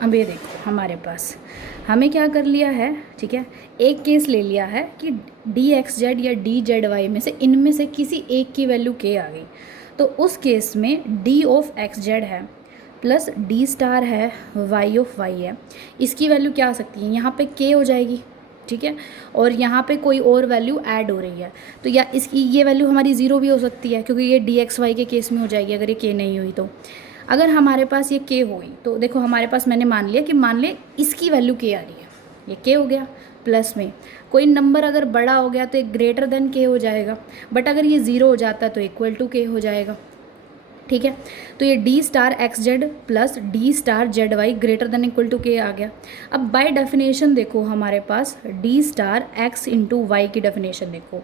अब ये देखो हमारे पास हमें क्या कर लिया है, ठीक है, एक केस ले लिया है कि डी एक्स जेड या डी जेड वाई में से इनमें से किसी एक की वैल्यू के आ गई, तो उस केस में डी ऑफ एक्स जेड है प्लस डी स्टार है वाई ऑफ वाई है, इसकी वैल्यू क्या आ सकती है, यहाँ पे के हो जाएगी, ठीक है, और यहाँ पे कोई और वैल्यू ऐड हो रही है, तो या इसकी ये वैल्यू हमारी ज़ीरो भी हो सकती है क्योंकि ये डी एक्स वाई के केस में हो जाएगी अगर ये के नहीं हुई तो। अगर हमारे पास ये के हुई तो देखो हमारे पास मैंने मान लिया कि मान ले इसकी वैल्यू के आ रही है, ये के हो गया, प्लस में कोई नंबर अगर बड़ा हो गया तो एक ग्रेटर देन के हो जाएगा, बट अगर ये ज़ीरो हो जाता है तो इक्वल टू के हो जाएगा, ठीक है। तो ये d star x Z plus D star z y greater than equal to के आ गया। अब बाय डेफिनेशन देखो हमारे पास d star x into y की डेफिनेशन देखो,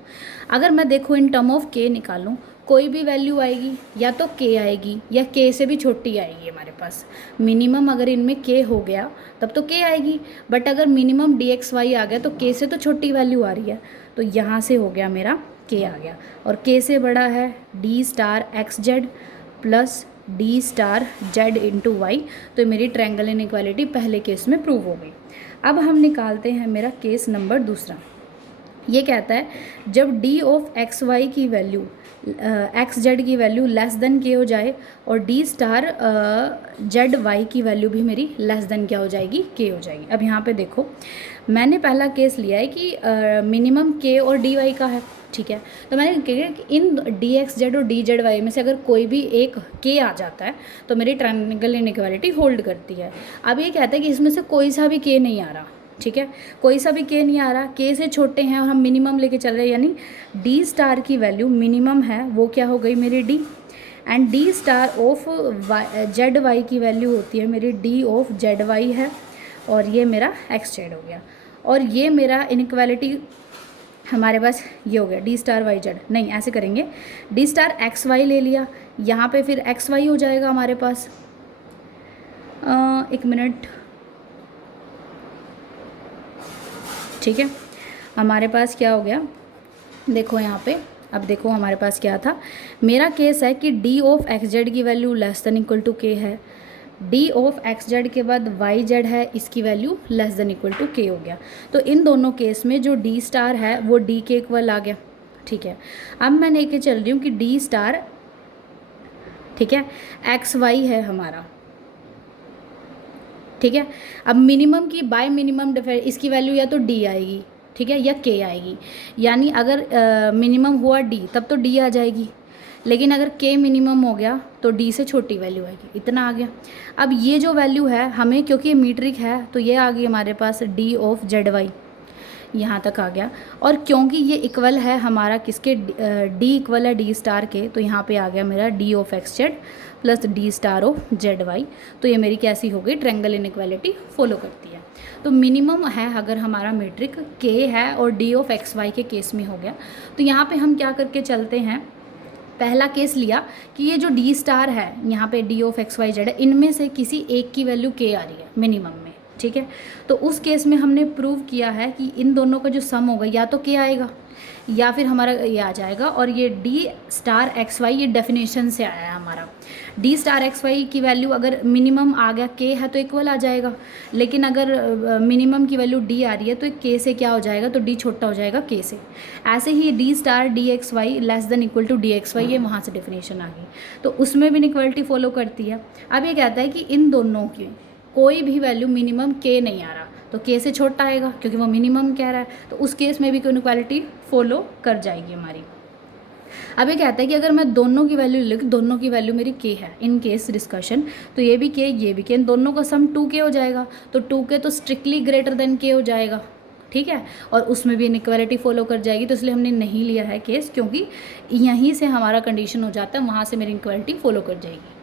अगर मैं देखो इन टर्म ऑफ के निकालूँ कोई भी वैल्यू आएगी या तो के आएगी या के से भी छोटी आएगी हमारे पास, मिनिमम अगर इनमें के हो गया तब तो के आएगी, बट अगर मिनिमम डी एक्स वाई आ गया तो के से तो छोटी वैल्यू आ रही है, तो यहाँ से हो गया मेरा के आ गया, और के से बड़ा है D star x Z plus D star Z into Y, तो मेरी ट्रायंगल इनइक्वालिटी पहले केस में प्रूव हो गई। अब हम निकालते हैं मेरा केस नंबर दूसरा। ये कहता है जब डी ऑफ एक्स वाई की वैल्यू एक्स जेड की वैल्यू लेस देन के हो जाए और डी स्टार जेड वाई की वैल्यू भी मेरी लेस देन क्या हो जाएगी, के हो जाएगी। अब यहाँ पे देखो मैंने पहला केस लिया है कि मिनिमम के और डी वाई का है, ठीक है, तो मैंने कहा कि इन डी एक्स जेड और डी जेड वाई में से अगर कोई भी एक के आ जाता है तो मेरी ट्रायंगल इनइक्वालिटी होल्ड करती है। अब ये कहता है कि इसमें से कोई सा भी के नहीं आ रहा, ठीक है, कोई सा भी के नहीं आ रहा, के से छोटे हैं और हम मिनिमम लेके चल रहे हैं, यानी डी स्टार की वैल्यू मिनिमम है, वो क्या हो गई मेरी D, and D star of Z Y की वैल्यू होती है मेरी डी ऑफ जेड वाई है, और ये मेरा एक्स जेड हो गया, और ये मेरा इनइक्वालिटी हमारे पास ये हो गया डी स्टार वाई जेड। नहीं, ऐसे करेंगे, डी स्टार एक्स वाई ले लिया, यहाँ पे फिर एक्स वाई हो जाएगा हमारे पास। एक मिनट, ठीक है, हमारे पास क्या हो गया, देखो यहाँ पे, अब देखो हमारे पास क्या था, मेरा केस है कि डी ऑफ एक्स जेड की value less than equal to K है, डी ऑफ एक्स जेड के बाद वाई जेड है, इसकी value less than equal to K हो गया। तो इन दोनों केस में जो डी स्टार है वो डी के इक्वल आ गया। ठीक है, अब मैं लेके चल रही हूँ कि डी स्टार, ठीक है, एक्स वाई है हमारा, ठीक है। अब मिनिमम की बाय मिनिमम इसकी वैल्यू या तो डी आएगी, ठीक है, या के आएगी, यानी अगर मिनिमम हुआ डी तब तो डी आ जाएगी, लेकिन अगर के मिनिमम हो गया तो डी से छोटी वैल्यू आएगी, इतना आ गया। अब ये जो वैल्यू है हमें, क्योंकि ये मीट्रिक है तो ये आ गई हमारे पास डी ऑफ जेड वाई, यहाँ तक आ गया, और क्योंकि ये इक्वल है हमारा किसके, डी इक्वल है डी स्टार के, तो यहाँ पे आ गया मेरा D of x Z plus D star of Z Y. तो ये मेरी कैसी हो गई, ट्रायंगल इनइक्वालिटी फॉलो करती है। तो मिनिमम है अगर हमारा मीट्रिक के है और डी ऑफ एक्स वाई के केस में हो गया, तो यहाँ पे हम क्या करके चलते हैं, पहला केस लिया कि ये जो डी स्टार है यहाँ पे D of x Y Z है, इनमें से किसी एक की वैल्यू के आ रही है मिनिमम में, ठीक है। तो उस केस में हमने प्रूव किया है कि इन दोनों का जो सम होगा या तो के आएगा या फिर हमारा ये आ जाएगा, और ये डी स्टार एक्स वाई ये डेफिनेशन से आया है हमारा। डी स्टार एक्स वाई की वैल्यू अगर मिनिमम आ गया के है तो इक्वल आ जाएगा, लेकिन अगर मिनिमम की वैल्यू डी आ रही है तो के से क्या हो जाएगा, तो डी छोटा हो जाएगा के से। ऐसे ही d star d x Y less than equal to D x y, ये वहाँ से डेफिनेशन आ गई, तो उसमें भी इनइक्वालिटी फॉलो करती है। अब ये कहता है कि इन दोनों की कोई भी वैल्यू मिनिमम के नहीं आ रहा, तो के से छोटा आएगा क्योंकि वो मिनिमम कह रहा है, तो उस केस में भी इनइक्वालिटी फॉलो कर जाएगी हमारी। अब ये कहता है कि अगर मैं दोनों की वैल्यू लिख, दोनों की वैल्यू मेरी के है इन केस डिस्कशन, तो ये भी के ये भी के, इन दोनों का सम 2k हो जाएगा, तो 2k तो स्ट्रिक्टली ग्रेटर देन के हो जाएगा, ठीक है, और उसमें भी इनइक्वालिटी फॉलो कर जाएगी। तो इसलिए हमने नहीं लिया है केस, क्योंकि यहीं से हमारा कंडीशन हो जाता है, वहाँ से मेरी इनइक्वालिटी फॉलो कर जाएगी।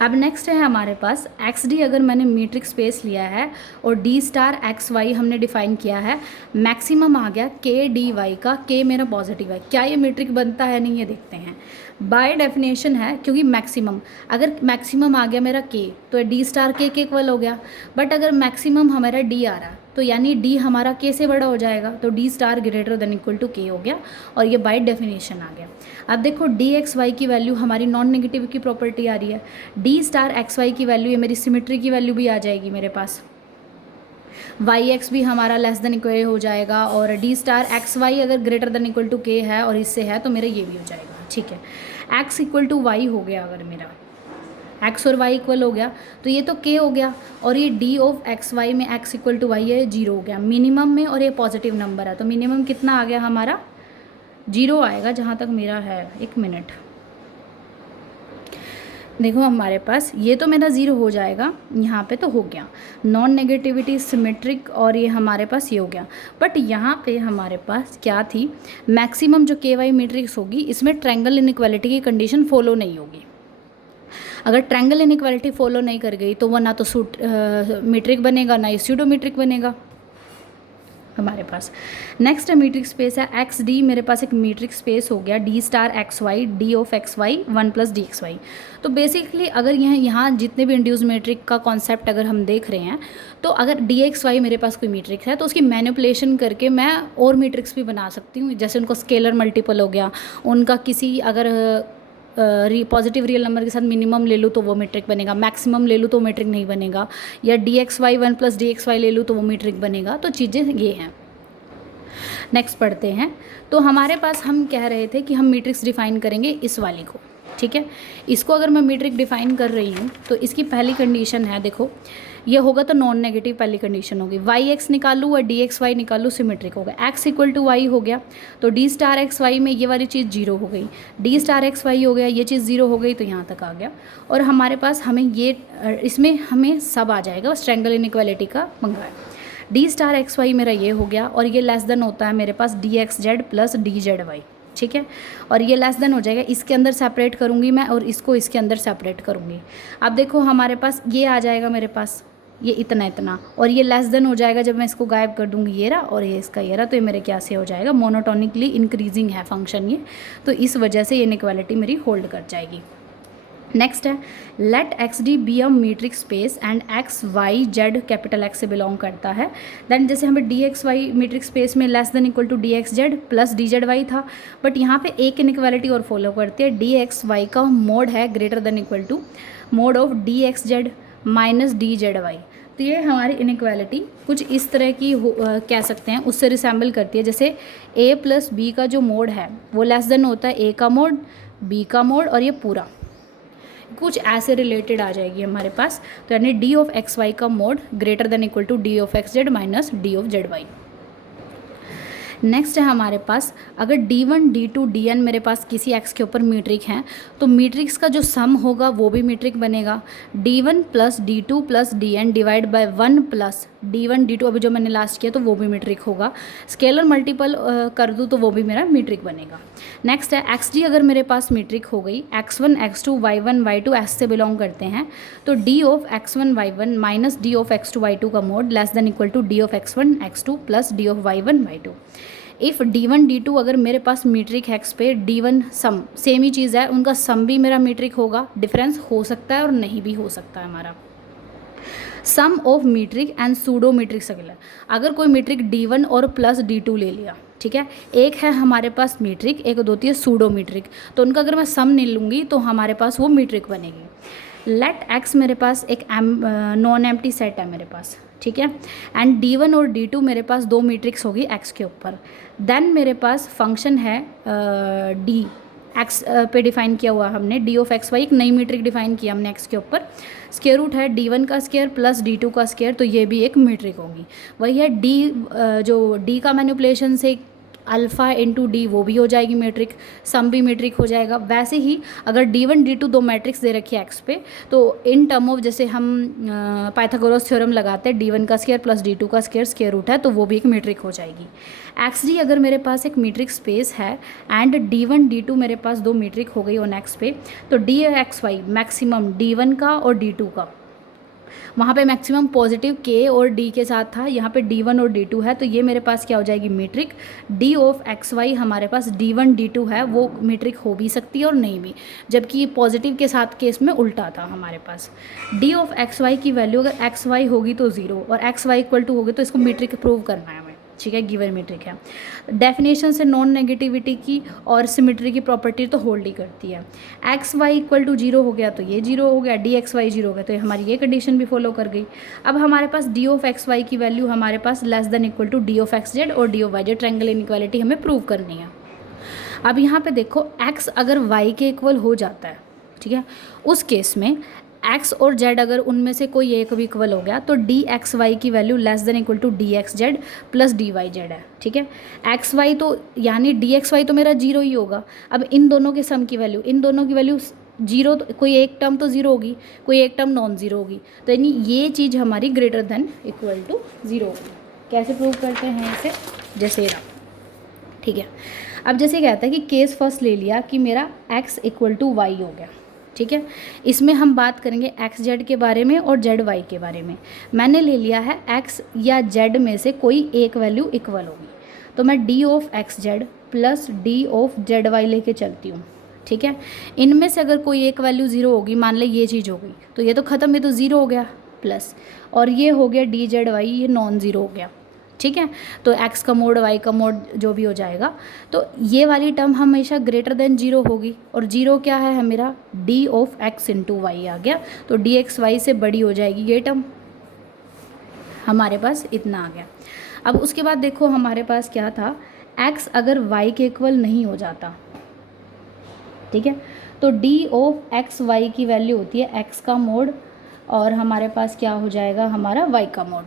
अब नेक्स्ट है हमारे पास एक्स डी, अगर मैंने मीट्रिक स्पेस लिया है और डी स्टार एक्स वाई हमने डिफाइन किया है, मैक्सिमम आ गया के डी वाई का, के मेरा पॉजिटिव है, क्या ये मीट्रिक बनता है नहीं ये देखते हैं। बाय डेफिनेशन है, क्योंकि मैक्सिमम, अगर मैक्सिमम आ गया मेरा के तो डी स्टार के इक्वल हो गया, बट अगर मैक्सिमम हमारा डी आ रहा तो यानी डी हमारा के से बड़ा हो जाएगा, तो D star greater than equal to K हो गया, और ये बाय डेफिनेशन आ गया। अब देखो डी एक्स वाई की वैल्यू हमारी नॉन नेगेटिव की प्रॉपर्टी आ रही है, डी स्टार एक्स वाई की वैल्यू, ये मेरी सिमेट्री की वैल्यू भी आ जाएगी मेरे पास, वाई एक्स भी हमारा लेस देन इक्वल हो जाएगा, और डी स्टार एक्स वाई अगर greater than equal to K है और इससे है तो मेरा ये भी हो जाएगा, ठीक है। एक्स इक्वल टू वाई हो गया, अगर मेरा एक्स और वाई इक्वल हो गया तो ये तो के हो गया, और ये डी ऑफ एक्स वाई में एक्स इक्वल टू वाई है 0 हो गया मिनिमम में, और ये पॉजिटिव नंबर है तो मिनिमम कितना आ गया हमारा 0 आएगा, जहाँ तक मेरा है। एक मिनट, देखो हमारे पास ये तो मेरा 0 हो जाएगा, यहाँ पे तो हो गया नॉन नेगेटिविटी सिमेट्रिक, और ये हमारे पास ये हो गया, बट यहाँ पे हमारे पास क्या थी, मैक्सिमम जो के वाई मैट्रिक्स होगी इसमें ट्रायंगल इनइक्वालिटी की कंडीशन फॉलो नहीं होगी। अगर ट्रायंगल इनइक्वालिटी फॉलो नहीं कर गई तो वह ना तो मीट्रिक बनेगा ना ही स्यूडो मीट्रिक बनेगा हमारे पास। नेक्स्ट है मीट्रिक स्पेस है एक्स डी, मेरे पास एक मीट्रिक स्पेस हो गया D star x Y, D of x Y 1 plus D x Y. तो बेसिकली अगर यहाँ जितने भी इंड्यूस मीट्रिक का कॉन्सेप्ट अगर हम देख रहे हैं, तो अगर डी एक्स वाई मेरे पास कोई मीट्रिक्स है तो उसकी मैनिपुलेशन करके मैं और मीट्रिक्स भी बना सकती हूँ, जैसे उनको स्केलर मल्टीपल हो गया, उनका किसी अगर पॉजिटिव रियल नंबर के साथ मिनिमम ले लूँ तो वो मीट्रिक बनेगा, मैक्सिमम ले लूँ तो मीट्रिक नहीं बनेगा, या D x Y 1 plus D x Y ले लूँ तो वो मीट्रिक बनेगा। तो चीज़ें ये हैं। नेक्स्ट पढ़ते हैं। तो हमारे पास हम कह रहे थे कि हम मीट्रिक्स डिफाइन करेंगे इस वाली को, ठीक है। इसको अगर मैं मीट्रिक डिफाइन कर रही हूँ तो इसकी पहली कंडीशन है, देखो ये होगा तो नॉन नेगेटिव पहली कंडीशन होगी। वाई एक्स निकालूँ और डी एक्स वाई निकालूँ, सिमेट्रिक होगा। एक्स इक्वल टू वाई हो गया तो डी स्टार एक्स वाई में ये वाली चीज़ जीरो हो गई, डी स्टार एक्स वाई हो गया, ये चीज़ जीरो हो गई, तो यहाँ तक आ गया। और हमारे पास हमें ये इसमें हमें सब आ जाएगा, ट्रायंगल इनइक्वालिटी का पंगा है। डी स्टार एक्स वाई मेरा ये हो गया और ये लेस देन होता है मेरे पास d x Z plus D z Y, ठीक है। और ये लेस देन हो जाएगा, इसके अंदर सेपरेट करूँगी मैं और इसको इसके अंदर सेपरेट करूँगी। अब देखो हमारे पास ये आ जाएगा मेरे पास ये इतना इतना, और ये लेस देन हो जाएगा जब मैं इसको गायब कर दूँगी ये रहा और ये इसका ये रहा, तो ये मेरे क्या से हो जाएगा, मोनोटोनिकली इंक्रीजिंग है फंक्शन ये, तो इस वजह से ये इनइक्वालिटी मेरी होल्ड कर जाएगी। नेक्स्ट है let x d be a metric space and x Y z capital X से बिलोंग करता है। देन जैसे हमें d x y metric space में less than equal to D x Z plus D z y था, but यहाँ पे एक इनइक्वालिटी और फॉलो करती है, डी एक्स वाई का मोड है greater than equal to mod of d x Z minus d z Y. तो ये हमारी इनइक्वालिटी कुछ इस तरह की कह सकते हैं, उससे रिसेंबल करती है। जैसे ए प्लस बी का जो मोड है वो लेस देन होता है ए का मोड, बी का मोड और ये पूरा कुछ ऐसे रिलेटेड आ जाएगी हमारे पास। तो यानी डी ऑफ एक्स वाई का mod greater than equal to D of x Z minus D of Z Y. Next है हमारे पास अगर D1 D2 Dn मेरे पास किसी x के ऊपर मीट्रिक हैं तो मीट्रिक्स का जो सम होगा वो भी मीट्रिक बनेगा। D1 plus D2 plus Dn divide by 1 plus D1 D2 अभी जो मैंने लास्ट किया तो वो भी मीट्रिक होगा। स्केलर मल्टीपल कर दूँ तो वो भी मेरा मीट्रिक बनेगा। नेक्स्ट है XD अगर मेरे पास मीट्रिक हो गई, x1 x2 y1 y2 S से बिलोंग करते हैं, तो D of x1 y1 minus D of x2 y2 का mod less than equal to D of x1 x2 plus D of y1 y2। If D1 D2 अगर मेरे पास metric है x पे, D1 सम सेम ही चीज़ है, उनका सम भी मेरा मीट्रिक होगा। डिफरेंस हो सकता है और नहीं भी हो सकता है हमारा। Sum of metric and pseudo metric scalar, अगर कोई मीट्रिक D1 और प्लस D2 ले लिया, ठीक है, एक है हमारे पास मीट्रिक, एक होती है सूडो मीट्रिक, तो उनका अगर मैं सम नहीं लूँगी तो हमारे पास वो मीट्रिक बनेगी। लेट एक्स मेरे पास एक नॉन एम्प्टी सेट है मेरे पास, ठीक है, एंड D1 और D2 मेरे पास दो मीट्रिक्स होगी एक्स के ऊपर। देन मेरे पास फंक्शन है डी एक्स पे डिफाइन किया हुआ हमने, डी ऑफ एक्स वाई एक नई मीट्रिक डिफाइन किया हमने एक्स के ऊपर। स्क्वायर रूट है D1 का स्क्वायर प्लस D2 का स्क्वायर, तो ये भी एक मीट्रिक होगी। वही है डी जो डी का मैनिपुलेशन से अल्फ़ा इंटू डी वो भी हो जाएगी मीट्रिक, सम भी मीट्रिक हो जाएगा। वैसे ही अगर D1 D2 दो मैट्रिक्स दे रखी है एक्स पे, तो इन टर्म ऑफ जैसे हम पाइथागोरस थ्योरम लगाते हैं, D1 का स्क्वायर प्लस D2 का स्क्वायर स्क्वायर रूट है, तो वो भी एक मीट्रिक हो जाएगी। XD अगर मेरे पास एक मीट्रिक स्पेस है एंड D1 D2 मेरे पास दो मीट्रिक हो गई ऑन एक्स पे, तो D x Y maximum D1 का और D2 का, वहाँ पे मैक्सिमम पॉजिटिव K और D के साथ था, यहाँ पे D1 और D2 है, तो ये मेरे पास क्या हो जाएगी metric. D of x Y हमारे पास D1 D2 है, वो मीट्रिक हो भी सकती है और नहीं भी, जबकि पॉजिटिव के साथ केस में उल्टा था हमारे पास। D ऑफ एक्स वाई की वैल्यू अगर एक्स वाई होगी तो 0 और एक्स वाई इक्वल टू होगी तो इसको मीट्रिक प्रूव करना है हमें, ठीक है, गिवन मीट्रिक है। डेफिनेशन से नॉन नेगेटिविटी की और सिमेट्री की प्रॉपर्टी तो होल्ड ही करती है। एक्स वाई इक्वल टू 0 हो गया तो ये 0 हो गया, डी एक्स वाई 0 हो गया तो हमारी ये कंडीशन भी फॉलो कर गई। अब हमारे पास डी ऑफ एक्स वाई की वैल्यू हमारे पास less than equal to D of x z और d of y z, triangle inequality हमें प्रूव करनी है। अब यहाँ पे देखो एक्स अगर वाई के इक्वल हो जाता है, ठीक है, उस केस में एक्स और जेड अगर उनमें से कोई एक भी इक्वल हो गया तो डी एक्स वाई की value less than equal to D x Z plus D Y Z है, ठीक है। एक्स वाई तो यानी डी एक्स वाई तो मेरा 0 ही होगा। अब इन दोनों के सम की वैल्यू, इन दोनों की वैल्यू 0, तो कोई एक टर्म तो 0 होगी, कोई एक टर्म नॉन 0 होगी, तो यानी ये चीज़ हमारी ग्रेटर देन इक्वल टू 0 होगी। कैसे प्रूव करते हैं इसे, जैसे रहा, ठीक है। अब जैसे कहता है कि केस फर्स्ट ले लिया कि मेरा एक्स इक्वल टू वाई हो गया, ठीक है, इसमें हम बात करेंगे एक्स जेड के बारे में और जेड वाई के बारे में। मैंने ले लिया है एक्स या जेड में से कोई एक वैल्यू इक्वल होगी, तो मैं D of x Z plus D of Z Y लेके चलती हूँ, ठीक है। इनमें से अगर कोई एक वैल्यू 0 होगी, मान ले ये चीज़ हो गई, तो ये तो ख़त्म, ये तो 0 हो गया प्लस, और ये हो गया डी जेड वाई, ये नॉन 0 हो गया, ठीक है। तो x का मोड y का मोड जो भी हो जाएगा, तो ये वाली टर्म हमेशा ग्रेटर देन 0 होगी, और 0 क्या है मेरा d of x into y आ गया, तो डी एक्स वाई से बड़ी हो जाएगी ये टर्म, हमारे पास इतना आ गया। अब उसके बाद देखो हमारे पास क्या था, x अगर y के इक्वल नहीं हो जाता, ठीक है, तो d ऑफ एक्स वाई की वैल्यू होती है x का मोड और हमारे पास क्या हो जाएगा हमारा y का मोड।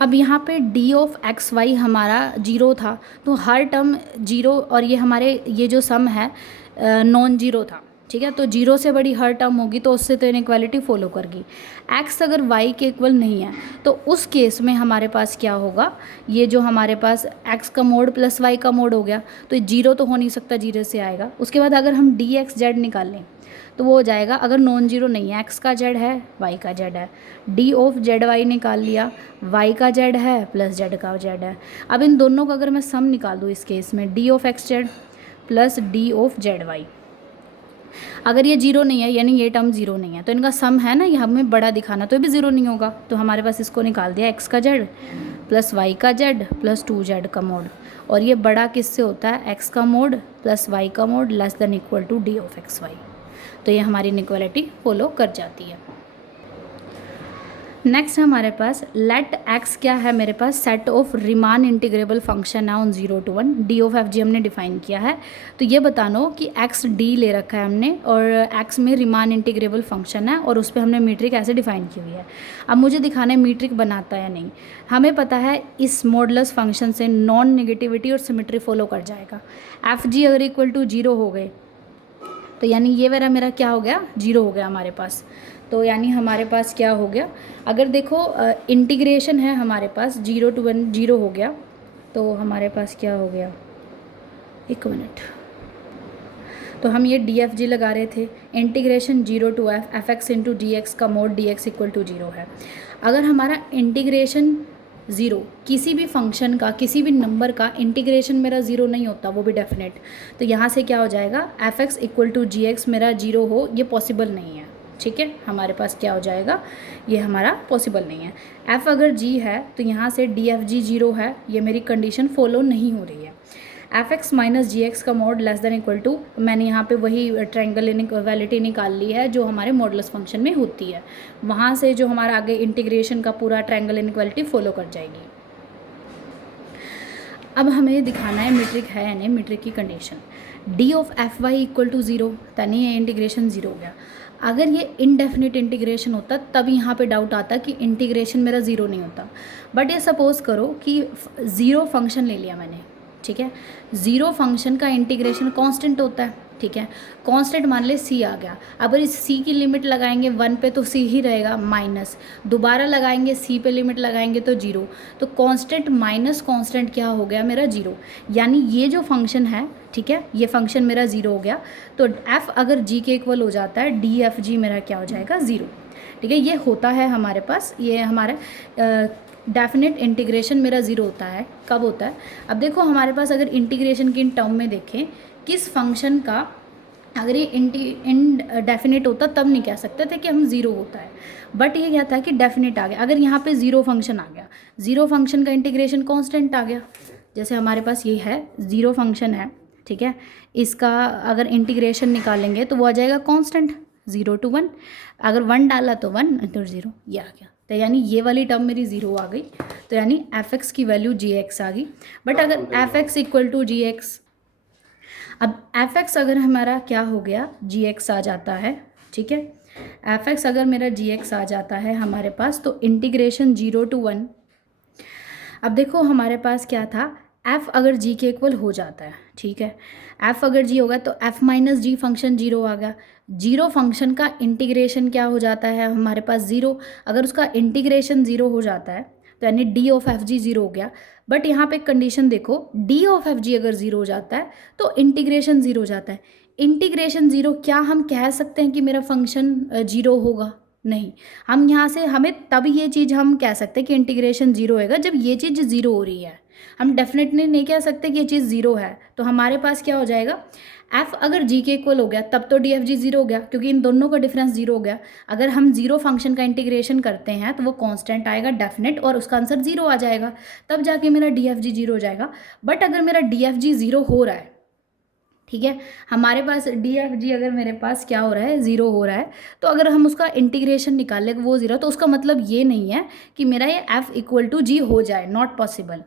अब यहाँ पे डी ऑफ एक्स वाई हमारा जीरो था, तो हर टर्म जीरो, और ये हमारे ये जो सम है नॉन जीरो था, ठीक है। तो जीरो से बड़ी हर टर्म होगी तो उससे तो इनइक्वालिटी फॉलो करगी। एक्स अगर वाई के इक्वल नहीं है तो उस केस में हमारे पास क्या होगा, ये जो हमारे पास एक्स का मोड प्लस वाई का मोड हो गया, तो जीरो तो हो नहीं सकता, जीरो से आएगा। उसके बाद अगर हम डी एक्स जेड निकाल लें तो वो हो जाएगा, अगर नॉन जीरो नहीं है, एक्स का जेड है वाई का जेड है, डी ऑफ जेड वाई निकाल लिया, वाई का जेड है प्लस जेड का जेड है। अब इन दोनों का अगर मैं सम निकाल दूँ इस केस में, D of x Z plus D of Z Y, अगर ये जीरो नहीं है यानी ये टर्म जीरो नहीं है तो इनका सम है ना, ये हमें बड़ा दिखाना, तो ये भी ज़ीरो नहीं होगा। तो हमारे पास इसको निकाल दिया, एक्स का जेड प्लस वाई का जेड प्लस 2z का मोड, और ये बड़ा किससे होता है, एक्स का मोड प्लस वाई का mod less than equal to D of x Y. तो ये हमारी इनइक्वालिटी फॉलो कर जाती है। नेक्स्ट हमारे पास लेट एक्स क्या है, मेरे पास set of Riemann integrable function है on 0 to 1, d of f g हमने डिफाइन किया है। तो ये बताना कि एक्स डी ले रखा है हमने और एक्स में रिमान इंटीग्रेबल फंक्शन है और उस पर हमने मीट्रिक ऐसे डिफाइन की हुई है। अब मुझे दिखाना है मीट्रिक बनाता है या नहीं। हमें पता है इस मॉडुलस फंक्शन से नॉन नेगेटिविटी और सिमेट्री फॉलो कर जाएगा। एफ जी अगर इक्वल टू जीरो हो गए तो यानी ये मेरा क्या हो गया, जीरो हो गया हमारे पास। तो यानी हमारे पास क्या हो गया, अगर देखो इंटीग्रेशन है हमारे पास 0 to 1 जीरो हो गया, तो हमारे पास क्या हो गया, एक मिनट, तो हम ये डी एफ जी लगा रहे थे, integration 0 to f f x into D x का mod d x equal to zero है। अगर हमारा इंटीग्रेशन ज़ीरो, किसी भी फंक्शन का किसी भी नंबर का इंटीग्रेशन मेरा ज़ीरो नहीं होता, वो भी डेफिनेट, तो यहाँ से क्या हो जाएगा, F X equal to G X मेरा जीरो हो, ये पॉसिबल नहीं है, ठीक है। हमारे पास क्या हो जाएगा, ये हमारा पॉसिबल नहीं है। एफ अगर जी है तो यहाँ से डी एफ जी जीरो है, ये मेरी कंडीशन फॉलो नहीं हो रही है। एफ एक्स माइनस जी एक्स का mod less than equal to, मैंने यहाँ पे वही ट्रायंगल इनइक्वालिटी निकाल ली है जो हमारे मॉडुलस फंक्शन में होती है, वहाँ से जो हमारा आगे इंटीग्रेशन का पूरा ट्रायंगल इनइक्वालिटी फॉलो कर जाएगी। अब हमें दिखाना है मीट्रिक है या नहीं, मीट्रिक की condition D of F Y equal to zero, यानी ये इंटीग्रेशन ज़ीरो हो गया। अगर ये इनडेफिनिट इंटीग्रेशन होता तब यहाँ पे डाउट आता कि इंटीग्रेशन मेरा ज़ीरो नहीं होता, बट ये सपोज़ करो कि ज़ीरो फंक्शन ले लिया मैंने, ठीक है। ज़ीरो फंक्शन का इंटीग्रेशन कांस्टेंट होता है, ठीक है। कांस्टेंट मान ले सी आ गया, अगर इस सी की लिमिट लगाएंगे 1 पे तो सी ही रहेगा, माइनस दोबारा लगाएंगे सी पे लिमिट लगाएंगे तो जीरो, तो कांस्टेंट माइनस कांस्टेंट क्या हो गया मेरा जीरो, यानी ये जो फंक्शन है, ठीक है, ये फंक्शन मेरा ज़ीरो हो गया। तो एफ अगर जी के इक्वल हो जाता है, डी एफ जी मेरा क्या हो जाएगा, ज़ीरो, ठीक है। ये होता है हमारे पास, ये हमारा डेफिनेट इंटीग्रेशन मेरा ज़ीरो होता है, कब होता है। अब देखो हमारे पास अगर इंटीग्रेशन की टर्म में देखें, किस फंक्शन का अगर ये इनडेफिनिट होता तब नहीं कह सकते थे कि हम ज़ीरो होता है, बट ये क्या था कि डेफिनेट आ गया। अगर यहाँ पे ज़ीरो फंक्शन आ गया, ज़ीरो फंक्शन का इंटीग्रेशन कांस्टेंट आ गया, जैसे हमारे पास ये है ज़ीरो फंक्शन है, ठीक है, इसका अगर इंटीग्रेशन निकालेंगे तो वो आ जाएगा कांस्टेंट 0 to 1, अगर 1 डाला तो 1 तो 0, ये आ गया। तो यानी ये वाली टर्म मेरी ज़ीरो आ गई, तो यानी एफ एक्स की वैल्यू जी एक्स आ गई। बट अगर F X equal to G X, अब एफ एक्स अगर हमारा क्या हो गया, जी एक्स आ जाता है, ठीक है, एफ एक्स अगर मेरा जी एक्स आ जाता है हमारे पास, तो इंटीग्रेशन 0 to 1, अब देखो हमारे पास क्या था, एफ अगर जी के इक्वल हो जाता है, ठीक है, एफ अगर जी होगा तो एफ माइनस जी फंक्शन जीरो आ गया। जीरो फंक्शन का इंटीग्रेशन क्या हो जाता है हमारे पास, ज़ीरो, अगर उसका इंटीग्रेशन ज़ीरो हो जाता है तो यानी D of f G zero हो गया। बट यहाँ पे कंडीशन देखो, डी ऑफ एफ जी अगर ज़ीरो हो जाता है तो इंटीग्रेशन ज़ीरो हो जाता है। इंटीग्रेशन ज़ीरो, क्या हम कह सकते हैं कि मेरा फंक्शन जीरो होगा, नहीं। हम यहाँ से हमें तब ये चीज़ हम कह सकते हैं कि इंटीग्रेशन ज़ीरो होएगा जब ये चीज़ ज़ीरो हो रही है, हम डेफिनेटली नहीं कह सकते कि ये चीज़ ज़ीरो है। तो हमारे पास क्या हो जाएगा, एफ अगर जी के इक्वल हो गया तब तो डी एफ जी ज़ीरो हो गया, क्योंकि इन दोनों का डिफरेंस ज़ीरो हो गया। अगर हम ज़ीरो फंक्शन का इंटीग्रेशन करते हैं तो वो कांस्टेंट आएगा डेफिनेट, और उसका आंसर ज़ीरो आ जाएगा, तब जाके मेरा डी एफ जी ज़ीरो हो जाएगा। बट अगर मेरा डी एफ जी ज़ीरो हो रहा है, ठीक है, हमारे पास डी एफ जी अगर मेरे पास क्या हो रहा है, ज़ीरो हो रहा है, तो अगर हम उसका इंटीग्रेशन निकालें वो ज़ीरो, तो उसका मतलब ये नहीं है कि मेरा ये एफ इक्वल टू जी हो जाए, नॉट पॉसिबल।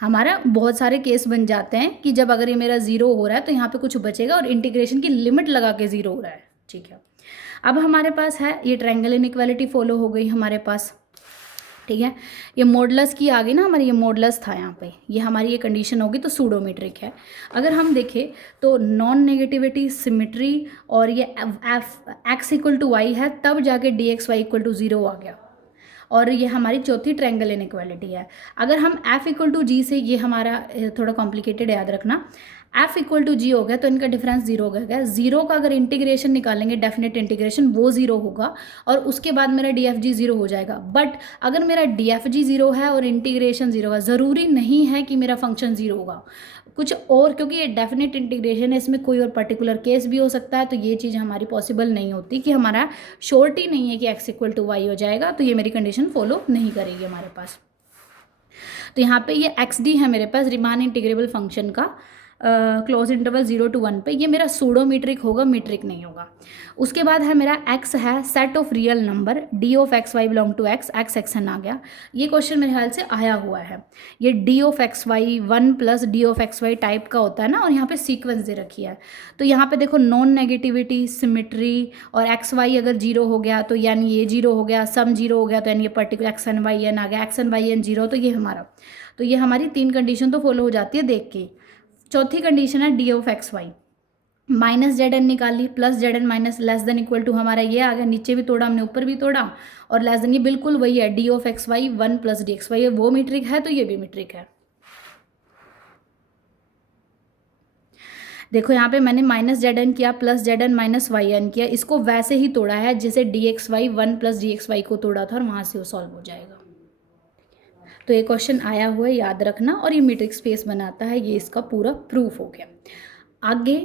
हमारा बहुत सारे केस बन जाते हैं कि जब अगर ये मेरा ज़ीरो हो रहा है तो यहाँ पे कुछ बचेगा और इंटीग्रेशन की लिमिट लगा के ज़ीरो हो रहा है, ठीक है। अब हमारे पास है ये ट्रायंगल इनइक्वालिटी फॉलो हो गई हमारे पास, ठीक है। ये मॉडुलस की आ गई ना हमारी, ये मॉडुलस था यहाँ पे, ये हमारी ये कंडीशन होगी तो सूडोमेट्रिक है। अगर हम देखें तो नॉन नेगेटिविटी, सिमेट्री और ये एक्स इक्वल टू वाई है, तब जाके D x Y equal to 0 आ गया, और ये हमारी चौथी ट्रायंगल इनइक्वालिटी है। अगर हम f इक्वल टू जी से, ये हमारा थोड़ा कॉम्प्लिकेटेड याद रखना, f इक्वल टू जी हो गया तो इनका डिफरेंस 0 हो गया। 0 का अगर इंटीग्रेशन निकालेंगे, डेफिनेट इंटीग्रेशन, वो 0 होगा और उसके बाद मेरा डी एफ जी 0 हो जाएगा। बट अगर मेरा डी एफ जी 0 है और इंटीग्रेशन 0 है, ज़रूरी नहीं है कि मेरा फंक्शन 0 होगा, कुछ और, क्योंकि ये डेफिनेट इंटीग्रेशन है, इसमें कोई और पर्टिकुलर केस भी हो सकता है, तो ये चीज़ हमारी पॉसिबल नहीं होती कि हमारा शॉर्ट ही नहीं है कि x इक्वल टू वाई हो जाएगा, तो ये मेरी कंडीशन फॉलो नहीं करेगी हमारे पास। तो यहाँ पे ये एक्स डी है मेरे पास, रिमान इंटीग्रेबल फंक्शन का क्लोज इंटरवल 0 to 1 पे, ये मेरा सूडोमीट्रिक होगा, मीट्रिक नहीं होगा। उसके बाद है मेरा x है set of real number, d of x Y belong to x, x x n आ गया। ये क्वेश्चन मेरे ख्याल से आया हुआ है। ये d of x Y 1 plus d of x Y type का होता है ना, और यहाँ पे सीक्वेंस दे रखी है। तो यहाँ पे देखो नॉन नेगेटिविटी, सिमेट्री और एक्स वाई अगर 0 हो गया तो यानी ये 0 हो गया, सम 0 हो गया तो यानी ये particular x n y n आ गया, एक्स एन वाई एन 0, तो ये हमारा, तो ये हमारी 3 कंडीशन तो फॉलो हो जाती है देख के। चौथी कंडीशन है D of x y, minus Z n निकाली, plus Z N minus less than equal to हमारा ये आ गया, नीचे भी तोड़ा हमने, ऊपर भी तोड़ा, और लेस देन ये बिल्कुल वही है, D of x Y 1 plus D x Y, वो मीट्रिक है तो ये भी मीट्रिक है। देखो यहाँ पे मैंने माइनस जेड एन किया, plus Z N minus Y N किया, इसको वैसे ही तोड़ा है जैसे D x Y 1 plus D x Y को तोड़ा था, और वहाँ से वो सॉल्व हो जाएगा। तो ये क्वेश्चन आया हुआ है, याद रखना, और ये मीट्रिक स्पेस बनाता है, ये इसका पूरा प्रूफ हो गया। आगे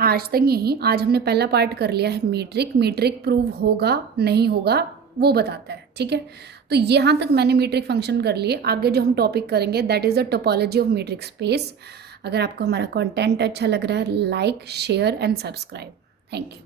आज तक यही, आज हमने पहला पार्ट कर लिया है मीट्रिक, मीट्रिक प्रूव होगा नहीं होगा वो बताता है, ठीक है। तो यहाँ तक मैंने मीट्रिक फंक्शन कर लिए। आगे जो हम टॉपिक करेंगे that is the topology of metric space. अगर आपको हमारा कंटेंट अच्छा लग रहा है, like, share and subscribe. Thank you.